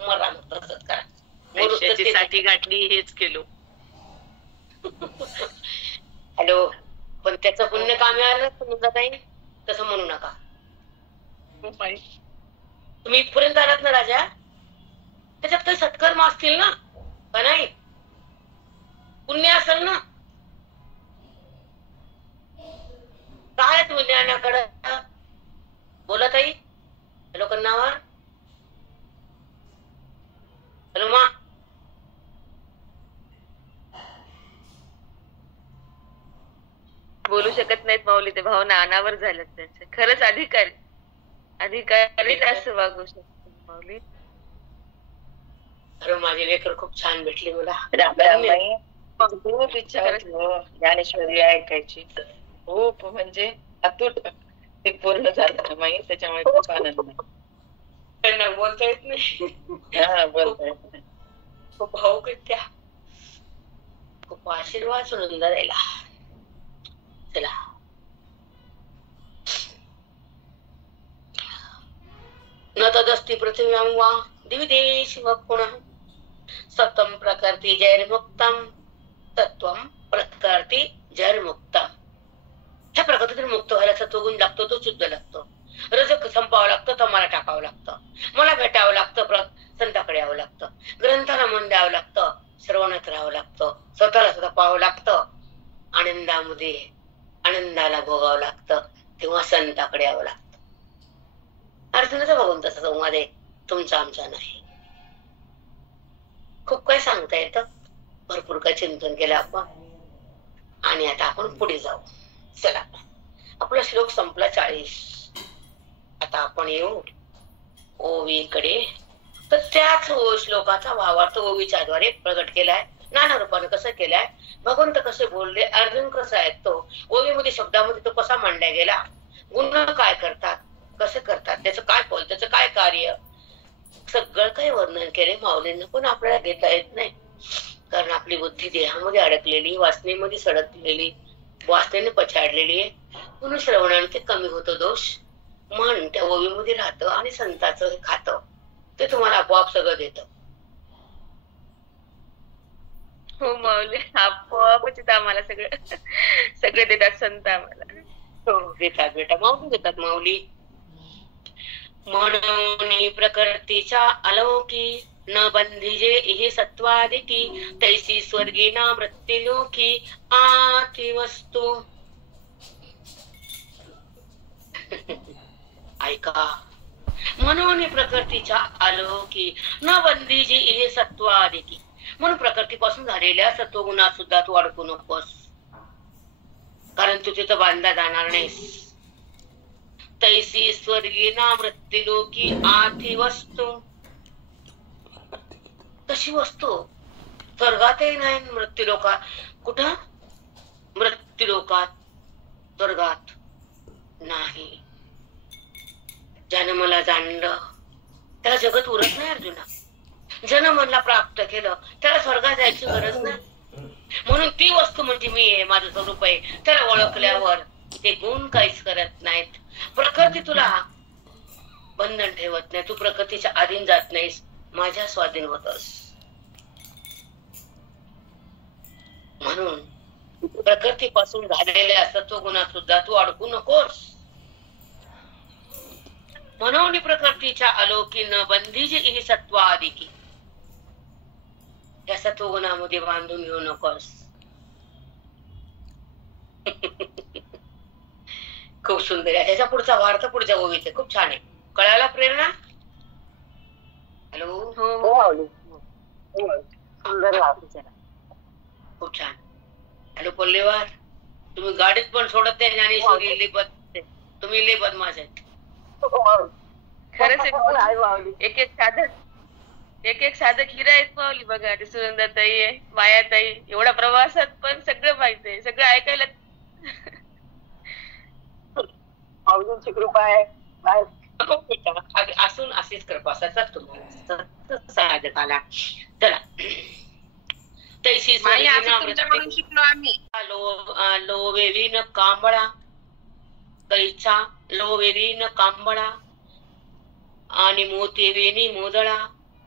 मरा तसंच करा. पैशाची साठी गाठली हेच केलो. हॅलो, पण त्याचं पुण्य कामी आलं तुमचं काही, तसं म्हणू नका. तुम्ही इथपर्यंत आलात ना राजा, त्याच्यात काही सत्कर्म असतील ना का नाही? पुण्य असेल ना? काय तुम्ही ज्ञानाकडे बोलत आई? हॅलो कन्नावर, हॅलो मा. बोलू शकत नाहीत माऊली, ते भावना अनावर झाल्यात त्यांचे. खरंच अधिकारीच असं वागू शकतो माऊली. अरे माझी लेकर खूप छान भेटली मला. खूप इच्छा होती ज्ञानेश्वरी ऐकायची, खूप म्हणजे अतूट. ते पूर्ण झालं माई, त्याच्यामुळे खूप आनंद. त्यांना बोलता येत नाही. हा, बोलता येत नाही. खूप भाऊक आहेत त्या, खूप आशीर्वाद सुंदर द्यायला. चला तदस्ति पृथिव्यां वा दिवि देशि वा पुनः सत्वं प्रकृति जैर्मुक्तं तत्वं प्रकृति जैर्मुक्तं. ह्या प्रकृतीतून मुक्त व्हायला सत्वगुण लागतो, तो शुद्ध लागतो. रजक संपावं लागतं तर मला टाकावं लागतं, मला भेटावं लागतं, संताकडे यावं लागतं, ग्रंथाला मन द्यावं लागतं, श्रवणात राहावं लागतं, स्वतःला सुद्धा पाहावं लागतं, आनंदामध्ये आनंदाला भोगावं लागतं, तेव्हा संताकडे यावं लागतं. अर्जुनाचा भगवंताचा संवाद आहे, तुमचा आमचा नाही. खूप काही सांगता येतं, भरपूर काही चिंतन केलं आपण, आणि आता आपण पुढे जाऊ. चला, आपला श्लोक संपला 40. आता आपण येऊ ओवीकडे. तर त्याच श्लोकाचा भावार्थ ओवीच्या द्वारे प्रगट केलाय, नाना रूपाने कसं केलाय, भगवंत कसे बोलले, अर्जुन कसा ऐकतो, ओवीमध्ये शब्दामध्ये तो कसा मांडला गेला, गुण काय करतात, कसे करतात, त्याचं काय फल, त्याचं काय कार्य, सगळं काही वर्णन केले माऊलींना. पण आपल्याला घेता येत नाही, कारण आपली बुद्धी देहामध्ये अडकलेली, वासनेमध्ये सडकलेली, वासनेने पछाडलेली आहे. म्हणून श्रवणाने ते कमी होतो दोष, मन त्या ओवीमध्ये राहतं आणि संताचं हे खातं, ते तुम्हाला आपोआप सगळं देतं. हो माऊली, आपोआपच आम्हाला सगळं सगळे देतात संत आम्हाला. हो देतात बेटा, माऊली देतात माऊली. म्हणून प्रकृतीच्या अलौकी न बंधीजे इहि सत्वादिकी तैसी स्वर्गी ना मृत्युलोकी आती वस्तू. ऐका, म्हणून प्रकृतीच्या अलौकी न बंधीजे इहि सत्वादिकी, म्हणून प्रकृतीपासून झालेल्या सत्वगुणात सुद्धा तू अडकू नकोस, कारण तू तिथं बांधला जाणार नाहीस. तैसी स्वर्गी ना मृत्युलोकी आती वस्तू, तशी वस्तू स्वर्गातही नाही, मृत्युलोकात. कुठं? मृत्युलोकात, स्वर्गात नाही. ज्यानं मला जाणलं त्याला जगत उरत नाही अर्जुना. ज्यानं मला प्राप्त केलं त्याला स्वर्गात जायची गरज नाही. म्हणून ती वस्तू म्हणजे मी आहे, माझं स्वरूप आहे, त्याला ओळखल्यावर ते गुण काहीच करत नाहीत. प्रकृती तुला बंधन ठेवत नाही, तू प्रकृतीच्या अधीन जात नाहीस, माझ्या स्वाधीन होतस. म्हणून प्रकृतीपासून झालेल्या सत्वगुणात सुद्धा तू अडकू नकोस. म्हणून प्रकृतीच्या अलौकी न बंधीजे इहि सत्वादिकी, या सत्वगुणामध्ये बांधून घेऊ नकोस. खूप सुंदर आहे. त्याच्या पुढचा वार्ता पुढच्या ओवीत खूप छान आहे. कळायला प्रेरणा? हॅलो, खूप छान. हॅलो पल्लेवार, तुम्ही गाडीत पण सोडत नाही ज्ञानेश्वरी, तुम्ही लय बदमाश आहेत. खरंच एक एक साधक हिरा आहेत माऊली. बघा, ते सुनंदाताई आहे, मायाताई, एवढा प्रवासात पण सगळं माहित आहे, सगळं ऐकायला. माऊलींची कृपा आहे. असून अशीच कृपा असतात तुम्हाला साधकाला. चला, तैशी शिकलो आम्ही. लोवेवीन कांबळा, कैचा लोवेवीन कांबळा आणि मोतेविनी मोदळा,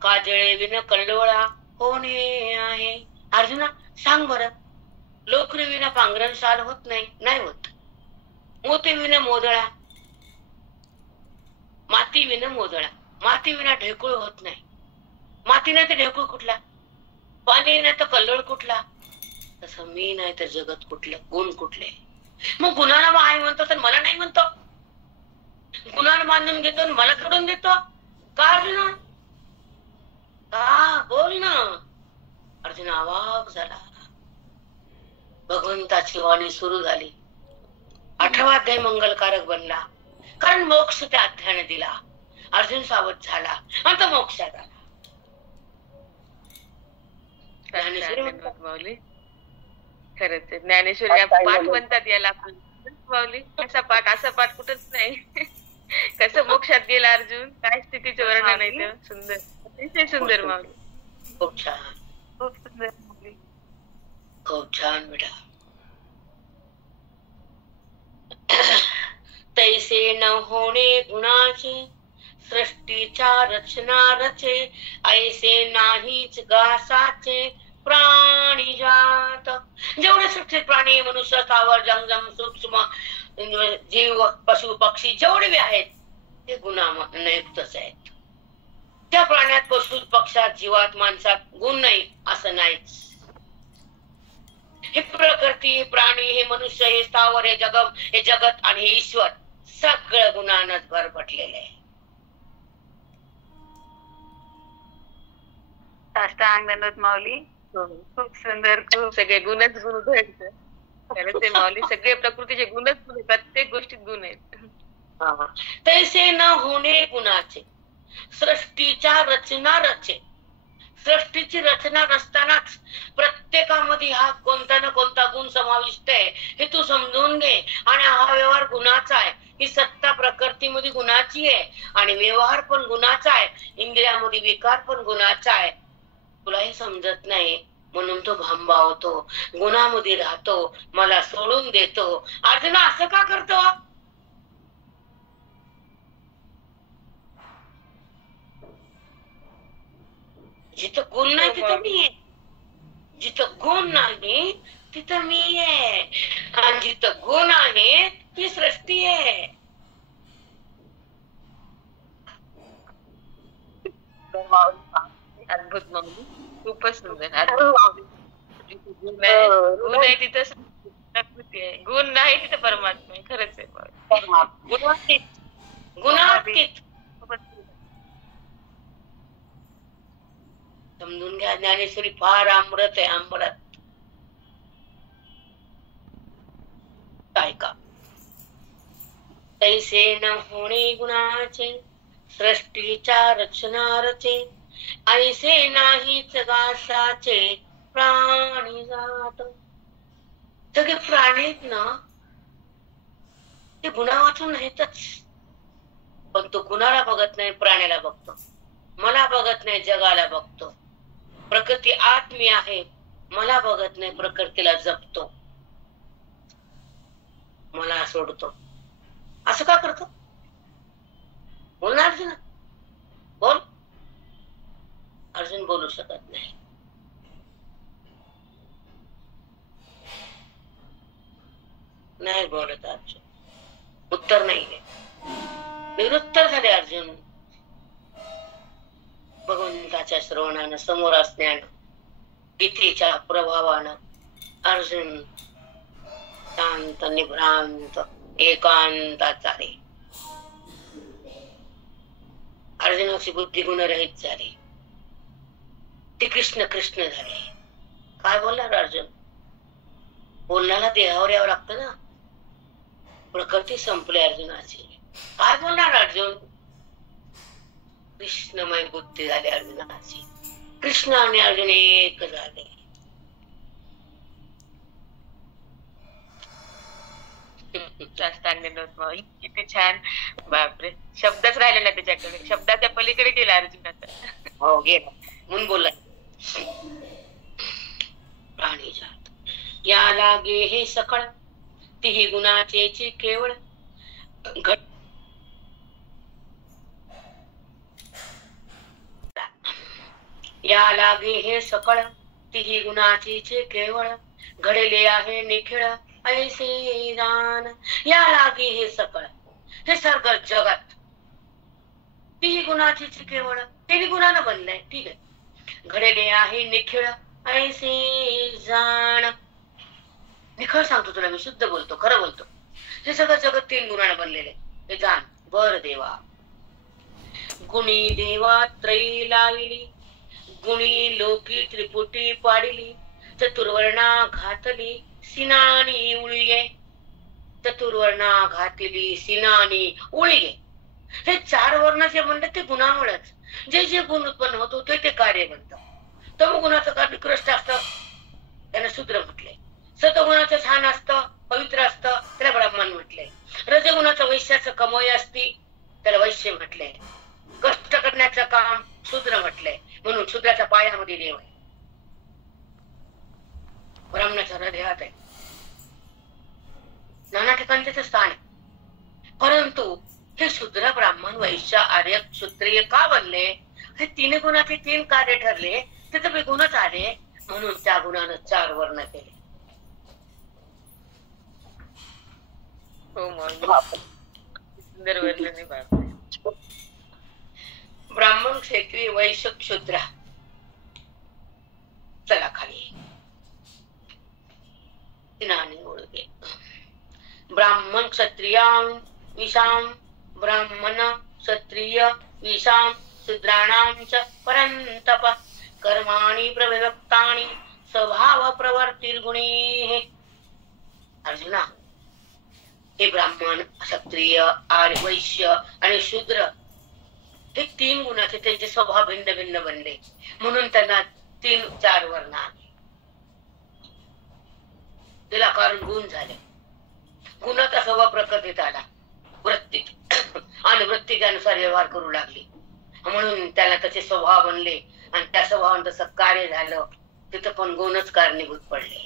काजळेविन कल्लोळा होणे आहे. अर्जुना सांग बरं, लोकरीविना पांघरण शाल होत नाही, नाही होत. मोतीविना मोदळा, माती विना मोदळा, माती विना ढेकूळ होत नाही. माती नाही तर ढेकूळ कुठला, पाणी नाही तर कल्लोळ कुठला, तसं मी नाही तर जगत कुठलं, गुण कुठले. मग गुणाला मग आहे म्हणतो तर मला नाही म्हणतो, गुणाला मानून घेतो मला सोडून देतो का अर्जुना? का बोल ना. अर्जुन अवाक झाला. भगवंताची वाणी सुरू झाली. 18वा अध्याय मंगलकारक बनला, कारण मोक्ष त्या अध्यायाने दिला. अर्जुन सावध झाला आणि तो मोक्षात आला. माऊली खरंच ज्ञानेश्वरी पाठ म्हणतात याला माऊली. असा पाठ कुठंच नाही. कसं मोक्षात गेला अर्जुन, काय स्थितीचे वर्णन नाही ते. सुंदर, अतिशय सुंदर माऊली. खूप छान, खूप सुंदर माऊली, खूप छान बेटा. तैसे न होणे गुणाचे सृष्टीच्या रचना रचे, ऐसे नाहीच गासाचे प्राणी जात. जेवढे सृष्टीत प्राणी, मनुष्य, स्थावर, जंगम, सूक्ष्म जीव, पशु पक्षी जेवढे बी आहेत ते गुणायुक्तच आहेत. त्या प्राण्यात, पशु पक्षात, जीवात, माणसात गुण नाही असं नाहीच. हे प्रकृती, हे प्राणी, हे मनुष्य, हे स्थावर, हे जगत आणि हे ईश्वर सगळं गुणानच भरपटलेलं आहे. साष्टांग दंडवत माऊली. खूप सुंदर, खूप सगळे गुणच गुण उधळत. खरंच ते माऊली, सगळे प्रकृतीचे गुणच गुण, प्रत्येक गोष्टीत गुण आहेत. तैसे न होणे गुणाचे, सृष्टीच्या रचना रचे. सृष्टीची रचना रचतानाच प्रत्येकामध्ये हा कोणता ना कोणता गुण समाविष्ट आहे हे तू समजून घे. आणि हा व्यवहार गुणाचा आहे. ही सत्ता प्रकृतीमध्ये गुणाची आहे आणि व्यवहार पण गुणाचा आहे. इंद्रियामध्ये विकार पण गुणाचा आहे. तुला हे समजत नाही म्हणून तो भांबावतो, गुणामध्ये राहतो, मला सोडून देतो. अर्जुना असं का करतो? जिथं गुण नाही तिथं मी आहे, जिथं गुण नाही तिथं मी आहे, आणि जिथं गुण आहे ती सृष्टी आहे. अद्भुत माऊली, खूपच सुंदर. गुण आहे तिथं प्रकृती आहे, गुण नाही तिथं परमात्मा आहे. खरंच आहे गुणातीत. समजून घ्या, ज्ञानेश्वरी फार अमृत आहे, अमृत. ऐका. तैसे न होणे गुणाचे, सृष्टीच्या रचना रचे, ऐसे नाहीच गासाचे प्राणी जात. सगळे प्राणी आहेत ना ते गुणा वाचून नाहीतच, पण तो गुणाला बघत नाही, प्राण्याला बघतो. मला बघत नाही, जगाला बघतो. प्रकृती आत मी आहे, मला बघत नाही, प्रकृतीला जपतो, मला सोडतो. असं का करतो? बोल ना अर्जुन, बोल. अर्जुन बोलू शकत नाही. नाही बोलत अर्जुन, उत्तर नाही. निरुत्तर झाले अर्जुन. भगवंताच्या श्रवणानं, समोर असण्यानं, गीतेच्या प्रभावानं अर्जुन शांत, निभ्रांत, एकांतात झाले. अर्जुनाची बुद्धी गुणरहित झाली. ते कृष्ण कृष्ण झाले. काय बोलणार अर्जुन? बोलण्याला देहावर यावं लागतं ना. प्रकृती संपली अर्जुनाची. काय बोलणार अर्जुन? कृष्णमय बुद्धी झाली अर्जुनाची. कृष्ण आणि अर्जुन एक झाले. किती छान. बापरे, शब्दच राहिले ना त्याच्याकडे. शब्दाच्या पलीकडे गेला अर्जुनाचा. हो गेला म्हणून बोलला. प्राणी जात या लागे हे सकळ, तिही गुणाचे केवळ. या लागे हे सकळ, तिही गुणाचे केवळ. घडले आहे निखिळ, ऐसे जाण. या लागे हे सकळ, हे सर्व जगात तीही गुणाची केवळ. ते गुणानं बनलंय, ठीक आहे. घडले आहे निखिळ, ऐसे जाण. निखळ सांगतो तुला मी, शुद्ध बोलतो, खरं बोलतो. हे सगळं जगत 3 गुणानं बनलेले. हे जाण. बर देवा. गुणी देवा त्रयी लाविली, गुणी लोकी त्रिपुटी पाडिली. चतुर्वर्णा घातली, सिनानी उळिये. चतुर्वर्णा घातली, सिनानी उळिये. हे 4 वर्ण जे म्हणतात ते गुणामुळेच. जे जे गुण उत्पन्न होतो ते कार्य बनतं. तमोगुणाचं कार्य निकृष्ट असतं, त्याला शूद्र म्हटले. सतगुणाचं छान असतं, पवित्र असतं, त्याला ब्राह्मण म्हटले. रजगुणाचं वैश्याचं कमाई असती, त्याला वैश्य म्हटले. कष्ट करण्याचं काम शूद्र म्हटले, म्हणून शूद्राच्या पायामध्ये देव आहे, ब्राह्मणाच्या हृदयात आहे. नाना ठिकाणी त्याचं स्थान आहे. परंतु हे शूद्र ब्राह्मण वैश्य आर्य क्षत्रिय का बनले? हे तीन गुणाचे तीन कार्य ठरले, तिथे बी गुणच आले, म्हणून त्या गुणानं 4 वर्ण केले. हो माऊली, सुंदर वर्णन आहे बापरे. ब्राह्मण क्षत्रिय वैश्य क्षुद्र. चला खाली तिनाने ओळखे. ब्राह्मण क्षत्रियां विषाम ब्राह्मण क्षत्रिय विषाम शूद्राणां च परन्तप कर्माणि प्रविभक्तानि स्वभाव प्रवर्तिर्गुणी. अर्जुना, हे ब्राह्मण क्षत्रिय आर्य वैश्य आणि शूद्र हे 3 गुणाचे त्यांचे स्वभाव भिन्न भिन्न बनले, म्हणून त्यांना 3-4 वर्ण आले. त्याला कारण गुण झाले. गुणाचा स्वभाव प्रकृतीत आला, वृत्ती आणि वृत्ती त्यानुसार व्यवहार करू लागली, म्हणून त्याला त्याचे स्वभाव बनले आणि त्या स्वभावानं तसं कार्य झालं. तिथं पण गुणच कारणीभूत पडले.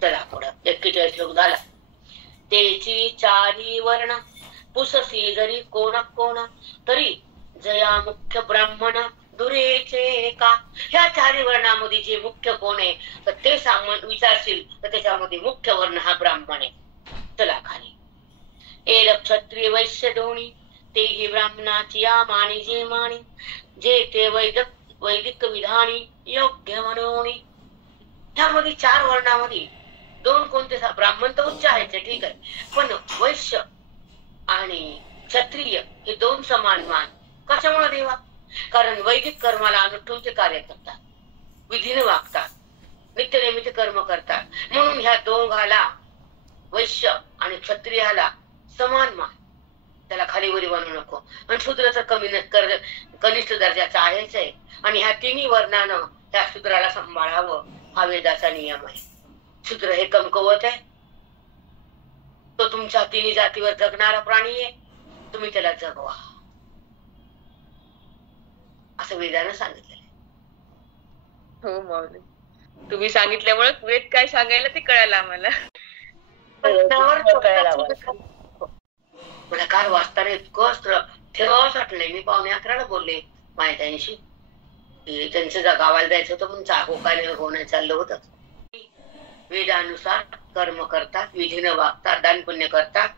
चला पुढं 41 श्लोक झाला. तेची 4 वर्ण पुससी जरी कोण कोण तरी जया मुख्य ब्राह्मण दुरेचे का. ह्या 4 वर्णामध्ये जे मुख्य कोण आहे तर ते विचारशील तर त्याच्यामध्ये मुख्य वर्ण हा ब्राह्मण आहे. चला खाली. एल क्षत्रिय वैश्य दोन्ही तेही ब्राह्मणाची या माणी जे माणी जे ते वैदिक विधानी योग्य म्हणून. ह्यामध्ये 4 वर्णामध्ये 2 कोणते? ब्राह्मण तर उच्च आहे ठीक आहे, पण वैश्य आणि क्षत्रिय हे 2 समान मान कशामुळे देवा? कारण वैदिक कर्माला अनुष्ठून ते कार्य करतात, विधीने वागतात, नित्यनेमित कर्म करतात, म्हणून ह्या दोघाला वैश्य आणि क्षत्रियाला समान मान. त्याला खाली वरी बनवू नको. आणि शूद्र तर कनिष्ठ दर्जाचा आहेच आहे, आणि ह्या 3 वर्णानं त्या शूद्राला सांभाळावं हा वेदाचा नियम आहे. शूद्र हे कमकवत आहे, तो तुमच्या 3 जातीवर जगणारा प्राणी आहे, तुम्ही त्याला जगवा असं वेदानं सांगितलेलं आहे. हो माऊली, तुम्ही सांगितल्यामुळे वेद काय सांगायला ते कळालं आम्हाला. मला काल वाचताना इतकं ठेवावंच वाटलंय. मी 11:15 बोलले माहित्यांशी, त्यांचं गावाला जायचं होतं म्हणून चाकोकाने होण्याचं चाललं होतं. वेदानुसार कर्म करतात, विधीनं वागतात, दान पुण्य करतात,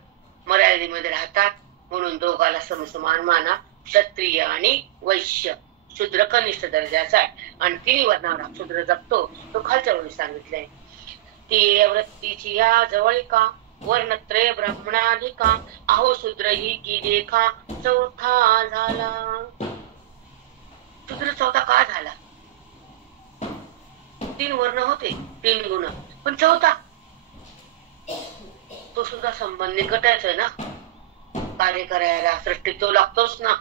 मर्यादेमध्ये राहतात, म्हणून दोघाला समसमान माना. क्षत्रिय आणि वैश्य, शूद्र कनिष्ठ दर्जाचा आहे आणि 3 वर्णावर शूद्र जगतो तो खालच्या वेळी सांगितलंय. ती वृत्तीची या जवळिका वर्णत्रय ब्राह्मणाधिका अहो शूद्र ही की देखा 4था झाला. शूद्र 4था का झाला? 3 वर्ण होते, 3 गुण, पण 4था तो सुद्धा संबंध निकटायचा आहे ना. कार्य करायला सृष्टी तो लागतोच ना,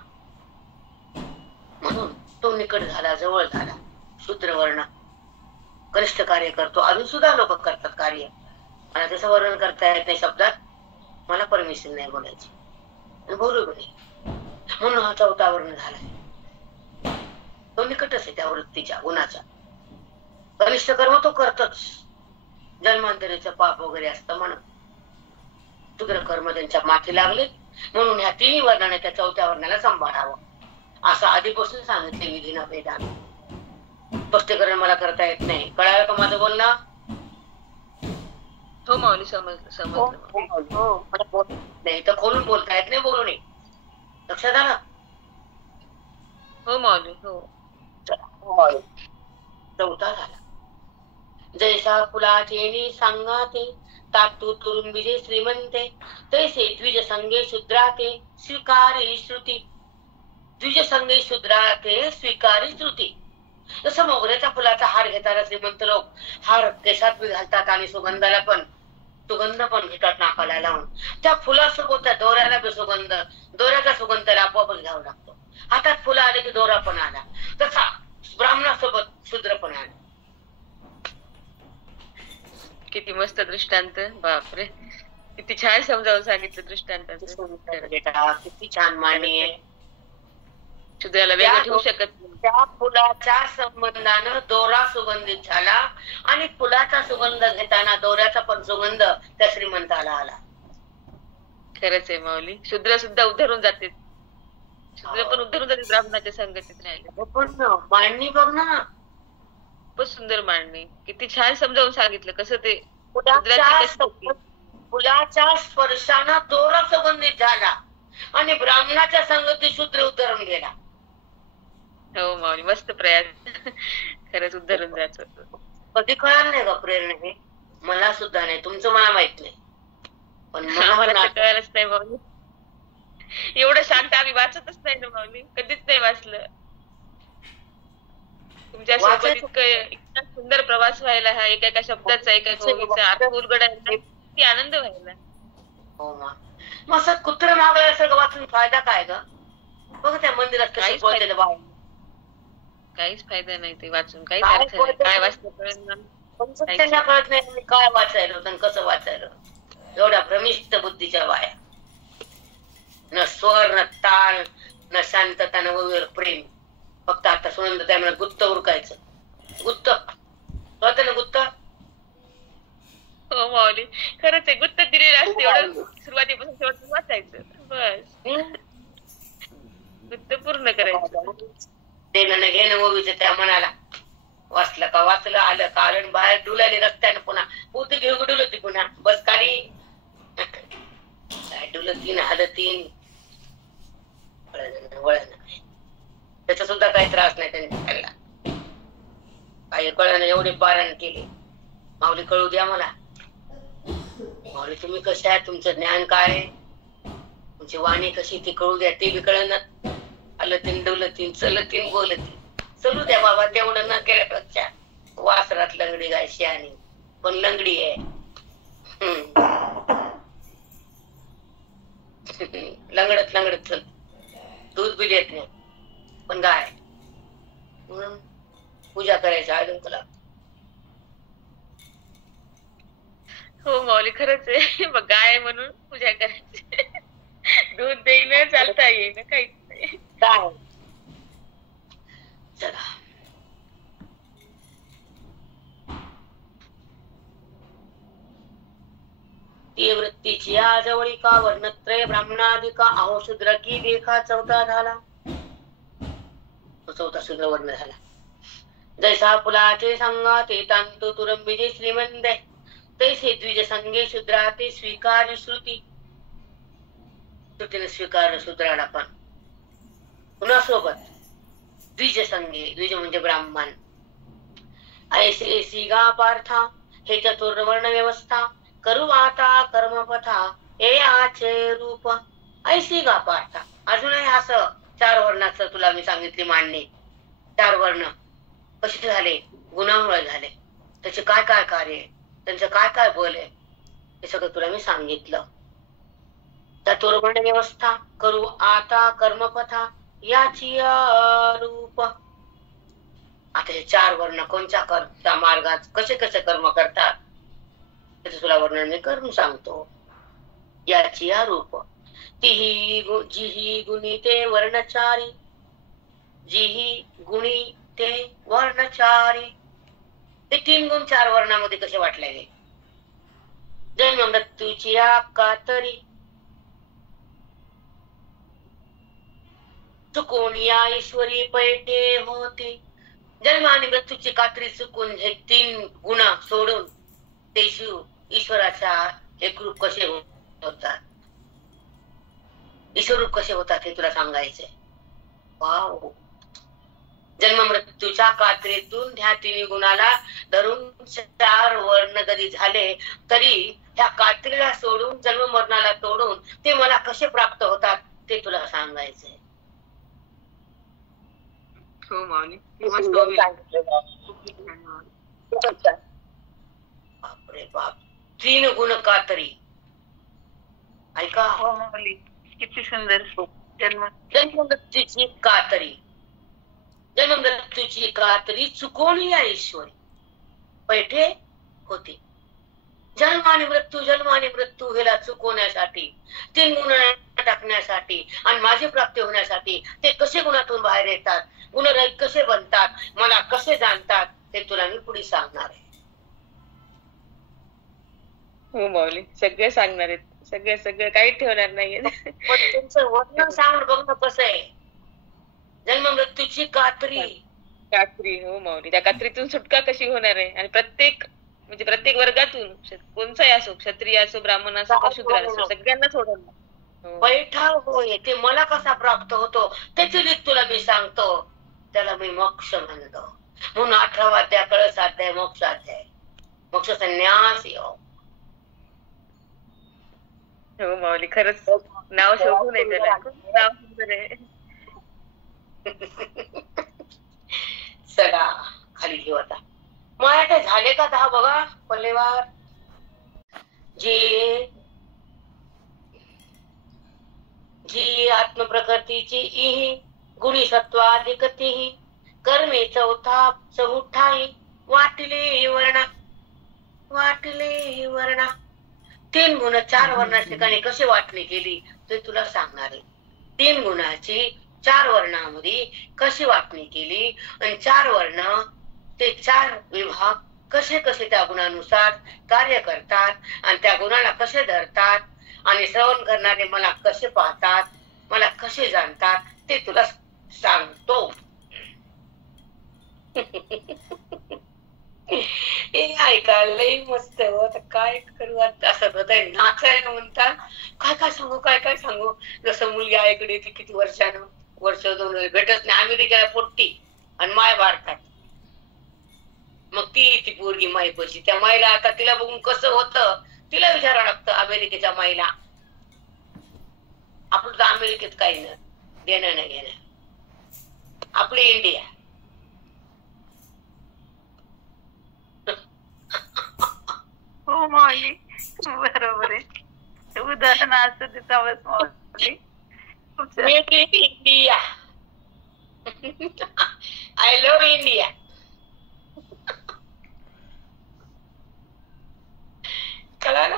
म्हणून तो निकट झाला, जवळ झाला. शूद्र वर्ण कनिष्ठ कार्य करतो. अजून सुद्धा लोक करतात कार्य, मला त्याचं वर्णन करता येत नाही शब्दात, मला परमिशन नाही बोलायची, बोलू नाही, म्हणून हा 4था वर्ण झाला. तो निकटच आहे त्या वृत्तीच्या गुणाच्या. कनिष्ठ कर्म तो करतोच, जन्मांतरीचं पाप वगैरे असतं म्हणून. शूद्र कर्म त्यांच्या माथी लागले, म्हणून ह्या 3 वर्णाने त्या 4थ्या वर्णाला सांभाळावं असं आधीपासून सांगितले विधीनं वेदानं. स्पष्टीकरण मला करता येत नाही. कळालं का माझं बोलणं? हो माऊली, समजलं. नाही तर खोलून बोलता येत नाही, बोलू नये. लक्षात आलं? हो माऊली, हो. 4था झाला. जैसा फुलाचे सांगाते तातू तुरुंबिजे श्रीमंते तैसे द्विज संगे शूद्राते स्वीकारी श्रुती. द्विज संगे शूद्राते स्वीकारी श्रुती. जसं मोगऱ्याच्या फुलाचा हार घेताना श्रीमंत लोक हार केसात घालतात आणि सुगंध पण घेतात नाकाला लावून. त्या फुलासोबत त्या दोऱ्याला बी सुगंध, दोऱ्याचा सुगंध त्याला आपोआपच घ्यावा लागतो. हातात फुलं आले की दोरा पण आला, तसा ब्राह्मणासोबत शूद्र पण आला. किती मस्त दृष्टांत, बापरे, किती छान समजावून सांगितलं दृष्टांताचं. किती छान मांडणी आहे. शूद्राला वेगळं ठेवू शकत नाही. त्या फुलाच्या संबंधानं दोरा सुगंधित झाला आणि फुलाचा सुगंध घेताना दोऱ्याचा पण सुगंध त्या श्रीमंताला आला. खरंच आहे माऊली. शूद्र सुद्धा उद्धरून जाते. शूद्र पण उद्धरून जाते ब्राह्मणाच्या संगतीत राहिले. पण मांडणी बघ ना, खूपच सुंदर मांडणी. किती छान समजावून सांगितलं कसं ते फुलाच्या शूद्राची कशी होती. फुलाच्या स्पर्शानं दोरा सुगंधित झाला आणि ब्राह्मणाच्या संगतीत शूद्र उतरून गेला. हो माऊली, मस्त प्रयास. खरंच उद्धरून जायचं होतं. कधी कळलं नाही का प्रेरणा हे? मला सुद्धा नाही, तुमचं मला माहित नाही, पण मला आम्हाला पण तर कळालंच नाही माऊली. एवढं शांत आम्ही वाचतच नाही ना माऊली, कधीच नाही वाचलं. तुमच्या सोबत इतका सुंदर प्रवास व्हायला, हा एका शब्दाचा एका ओळीचा अर्थ उलगडायला किती आनंद व्हायला. हो मग असं कुत्र मागल्यासारखं वाचून फायदा काय ग? बघ त्या मंदिरात कसं काहीच पोहोचलेलं बाळ. काहीच फायदा नाही ते वाचून, काहीच काय अर्थ नाही. फायदा काय नाही. वाचलं कळेल ना. त्यांना कळत नाही मी काय वाचायला आणि कसं वाचायला. एवढ्या भ्रमिष्ट बुद्धीच्या बाया. न स्वर, न ताल, न शांतता, न वगैरे प्रेम. फक्त आता सुनंद त्यामुळे गुत्त उरकायचं. गुत्त कळतं ना गुत्त? हो माऊली, खरंच आहे. गुत्त दिलेलं असते, एवढं सुरुवातीपासून शेवटपर्यंत वाचायचं बस. गुत्त पूर्ण करायचं. देणं न घेणं ओवीचं त्या मनाला. वाचलं का वाचलं, आलं का आलं, बाहेर डुलाली रस्त्यानं पुन्हा पोती घेऊन डुलती, पुन्हा बस खाली काय डुलतीन हलतीन, वळण त्याचा सुद्धा काही त्रास नाही त्यांनी. काही कळलं एवढे पारायण केले. माऊली कळू द्या मला. माऊली तुम्ही कशा आहे, तुमचं ज्ञान काय आहे, तुमची वाणी कशी ती कळू द्या. ते बी कळलं, हलतीन डुलतीन चलतीन बोलतीन. चलू द्या बाबा, तेवढं न केल्यापेक्षा वासरात लंगडी गाय शहाणी, पण लंगडी आहे. लंगडत लंगडत चल, दूध बी देत नाही पण गाय म्हणून पूजा करायची अजून तुला. हो माऊली, खरंच आहे. मग गाय म्हणून पूजा करायची. दूध देईन, चालता येईन, काहीच नाही. काय चला ती वृत्तीची आजवळी का वर्णत्रय ब्राह्मणाधिका अहो शूद्र की देखा चौथा झाला. चौथा शूद्र वर्ण झाला. जैसा फुलाचे संगाते तांतो तुरंबिजे श्रीमंत तैसे द्विज संगे शूद्राते स्वीकार श्रुती. श्रुतीने स्वीकार शूद्राला पण पुन्हा सोबत द्विज संगे. द्विज म्हणजे ब्राह्मण. ऐसे सिगा पार्था हे चतुर्वर्ण व्यवस्था करू आता कर्मपथा हे आचे रूप. ऐसी गा पार्था. अजूनही असं 4 वर्णाचं तुला मी सांगितली मांडणी. 4 वर्ण कसे झाले, गुणामुळे झाले, त्याचे काय काय कार्य आहे, त्यांचं काय काय बल आहे, हे सगळं तुला मी सांगितलं. चतुर्वर्ण व्यवस्था करू आता कर्मपथा याची रूप. आता हे 4 वर्ण कोणत्या करता मार्गात कसे कसे कर्म करतात त्याचं तुला वर्णन मी करून सांगतो. याची रूप. जिही गुणी ते वर्णचारी. जिही गुणी ते वर्णचारी. ते 3 गुण 4 वर्णामध्ये कसे वाटले गेले. जन्म मृत्यूची कातरी. चुकून या ईश्वरी पैठे होते. जन्म आणि मृत्यूची कात्री चुकून हे 3 गुण सोडून ते शिव ईश्वराच्या एकरूप कसे होतात, ईश्वरूप कसे होतात हे तुला सांगायचंय. वाव. जन्म मृत्यूच्या कात्रीतून ह्या 3 गुणाला धरून 4 वर्ण जरी झाले तरी ह्या कात्रीला सोडून जन्म मरणाला तोडून ते मला कसे प्राप्त होतात ते तुला सांगायचंय. हो माऊली, बापरे बाप. 3 गुण कातरी. ऐका. हो माऊली, किती सुंदर. जन्म मृत्यूची कातरी. जन्म मृत्यूची कातरी चुकवून या ईश्वरी पैठे होती. जन्म आणि मृत्यू हेला चुकवण्यासाठी, 3 गुण टाकण्यासाठी आणि माझी प्राप्ती होण्यासाठी ते कसे गुणातून बाहेर येतात, गुणरहित कसे बनतात, मला कसे जाणतात ते तुला मी पुढे सांगणार आहे. हो माऊली, सगळे सांगणार आहेत. सगळं सगळं काही ठेवणार नाहीये. पण तुमचं वर्ण सांग बघ ना कसं आहे. जन्म मृत्यूची कात्री. कात्री. हो माऊली, त्या कात्रीतून सुटका कशी होणार आहे? आणि प्रत्येक म्हणजे प्रत्येक वर्गातून कोणचाही असो, क्षत्रिय असो, ब्राह्मण असो का शूद्र असो, सगळ्यांना सोडवणार. हो. बैठा होय ते मला कसा प्राप्त होतो त्याची रीत तुला मी सांगतो. त्याला मी मोक्ष म्हणतो. म्हणून 18वा अध्याय कळसाध्याय मोक्षाध्याय, मोक्ष संन्यास योग. हो माऊली, खरंच नाव शोभून आहे त्याला. खूप नाव सुंदर आहे. चला खाली घेऊ आता. माझ्या झाले का 10 बघा पल्लेवार. जी आत्मप्रकृतीची इही गुणी सत्वाधिकतीही कर्मे चौथाही वाटले वर्णा 3 गुण 4 वर्णाच्या ठिकाणी कशी वाटणी केली ते तुला सांगणार आहे. 3 गुणाची 4 वर्णामध्ये कशी वाटणी केली आणि 4 वर्ण ते 4 विभाग कसे कसे त्या गुणानुसार कार्य करतात आणि त्या गुणाला कसे धरतात आणि श्रवण करणारे मला कसे पाहतात, मला कसे जाणतात ते तुला सांगतो. हे ऐकायला लई मस्त होत. काय करू असं होत नाचायला म्हणतात. काय सांगू जसं मुलगी आईकडे येते किती वर्ष 2 भेटत नाही. अमेरिकेला पोट्टी आणि माय भारतात. मग ती पोरगी माईपाशी. त्या माईला आता तिला बघून कसं होतं तिला विचारावं लागतं अमेरिकेच्या माईला. आपलं तर अमेरिकेत काही नाही देणं नाही घेणं. आपली इंडिया. हो माऊली, बरोबर आहे. उदाहरण असं देतावच माऊली. इंडिया. I love India. कळालं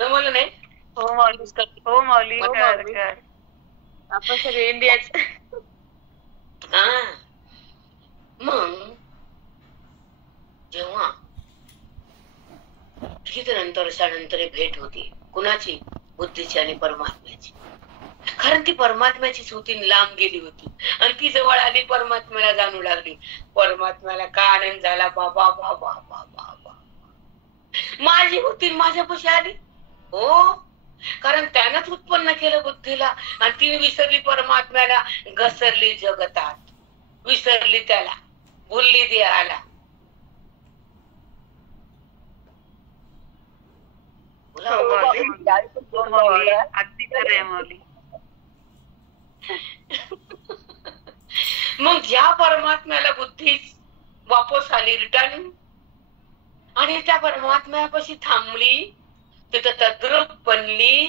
जमलं नाही. हो माऊली, आपण सगळे इंडियाच. मग जेव्हा नंतर भेट होती कुणाची? बुद्धीची आणि परमात्म्याची. कारण ती परमात्म्याचीच होती, लांब गेली होती आणि ती जवळ आली, परमात्म्याला जाणू लागली. परमात्म्याला काय आनंद झाला. बाबा बाबा बाबा माझी होती माझ्यापाशी आली. हो, कारण त्यानंच उत्पन्न केलं बुद्धीला आणि ती विसरली परमात्म्याला, घसरली जगतात, विसरली त्याला, भुलली देहाला. अगदी खरं आहे माऊली. मग ज्या परमात्म्याला बुद्धी वापस आली रिटर्न आणि त्या परमात्म्यापाशी थांबली, तिथं तद्रूप बनली,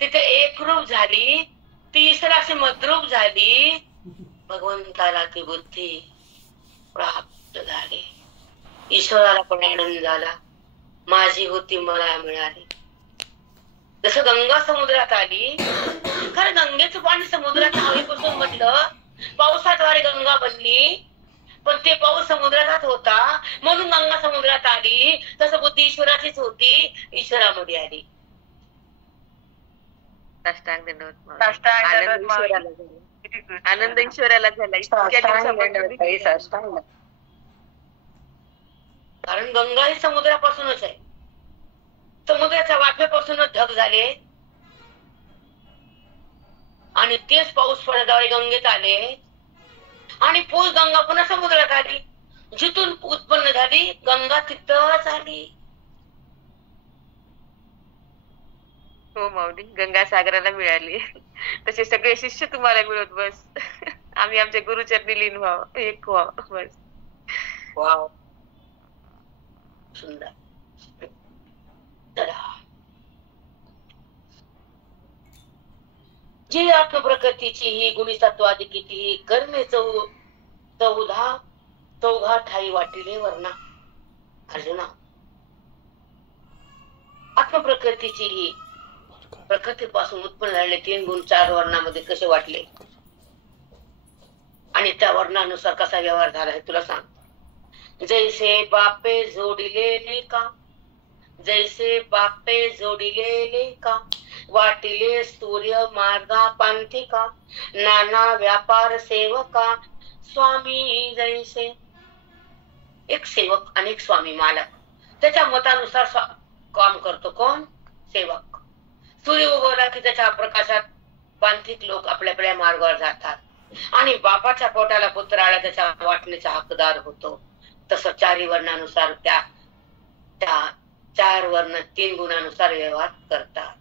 तिथे एकरूप झाली, ती ईश्वराशी मद्रूप झाली, भगवंताला ती बुद्धी प्राप्त झाली. ईश्वराला पण आनंद झाला, माझी होती मला मिळाली. जसं गंगा समुद्रात आली, खरं गंगेचं पाणी समुद्रात हवेपासून म्हटलं, पावसाद्वारे गंगा बनली, पण ते पाऊस समुद्रात होता म्हणून गंगा समुद्रात आली. तसं बुद्धी ईश्वराचीच होती, ईश्वरामध्ये आली. साष्टांग दंडवत माऊली. आनंद ईश्वराला झाला. कारण गंगा ही समुद्रापासूनच आहे. समुद्राच्या वाफेपासूनच ढग झाले आणि तेच पाऊस पडल्याद्वारे गंगेत आले आणि पोच गंगा पुन्हा समुद्रात आली. जिथून उत्पन्न झाली गंगा तिथंच आली. हो माऊली, गंगा सागराला मिळाली. तसे सगळे शिष्य तुम्हाला मिळत बस. आम्ही आमच्या गुरुचरणी लीन व्हावं, एक व्हावं बस. वाव, सुंदर. जी आत्मप्रकृतीची ही गुणिसत्वादी किती कर्मे चौघा ठाई वाटिले वर्णा. अर्जुना, आत्मप्रकृतीची ही प्रकृतीपासून उत्पन्न झालेले 3 गुण 4 वर्णामध्ये कसे वाटले आणि त्या वर्णानुसार कसा व्यवहार झाला हे तुला सांग. जैसे बापे जोडिले लेका, जैसे बापे जोडिले का, वाटिले सूर्य मार्गा पांथिका, नाना व्यापार सेवका, स्वामी जैसे. एक सेवक आणि एक स्वामी मालक, त्याच्या मतानुसार काम करतो. कोण? सेवक. सूर्य उगवला की त्याच्या प्रकाशात पांथिक लोक आपल्या आपल्या मार्गावर जातात आणि बापाच्या पोटाला पुत्र आला त्याच्या वाटणीचा हकदार होतो. तसं चारी वर्णानुसार त्या त्या 4 वर्ण 3 गुणानुसार व्यवहार करतात.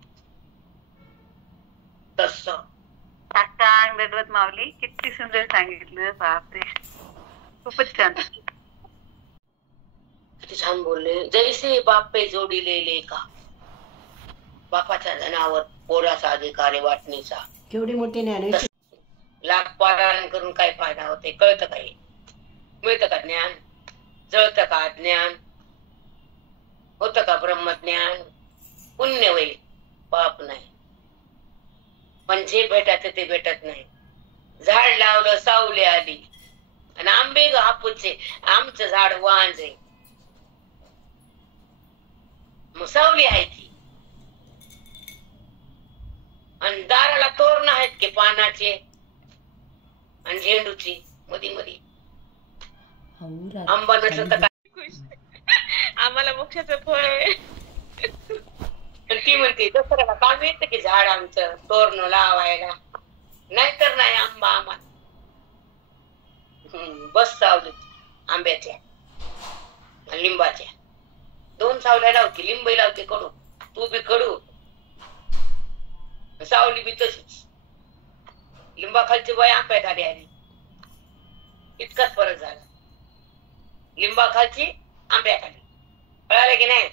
तस साष्टांग दंडवत माऊली. किती सुंदर सांगितलं. बापरे, खूपच छान. किती छान बोलले. जैसे बापे जोडिले का, बापाच्या धनावर पोराचा अधिकार आहे वाटणीचा. केवढी मोठी ज्ञानेश्वरी. लाख पारायण करून काय फायदा होते? कळतं काही? मिळतं का ज्ञान? जळतं का ज्ञान? होतं का ब्रह्मज्ञान? पुण्य होईल, पाप नाही. पण जे भेटायचं ते भेटत नाही. झाड लावलं, सावली आली, आणि आंबे हापूचे, आमचं झाड वांजे, मग सावली आहे ती. आणि दाराला तोरण आहेत की पानाचे आणि झेंडूची मधी मधी. आंबा नसलं तर काय? आम्हाला मोक्षाचं फळ आहे. ती म्हणते दसऱ्याला काम येतं की झाड आमचं तोरण लावायला, नाहीतर नाही आंबा आम्हाला. बस सावली आंब्याच्या लिंबाच्या. 2 सावल्या लावते, लिंब लावते कडू, तू बी कडू, सावली बी तशीच. लिंबाखालची बाई आंब्याखाली आली, इतकाच फरक झाला. लिंबाखालची आंब्याखाली. कळालं की नाही?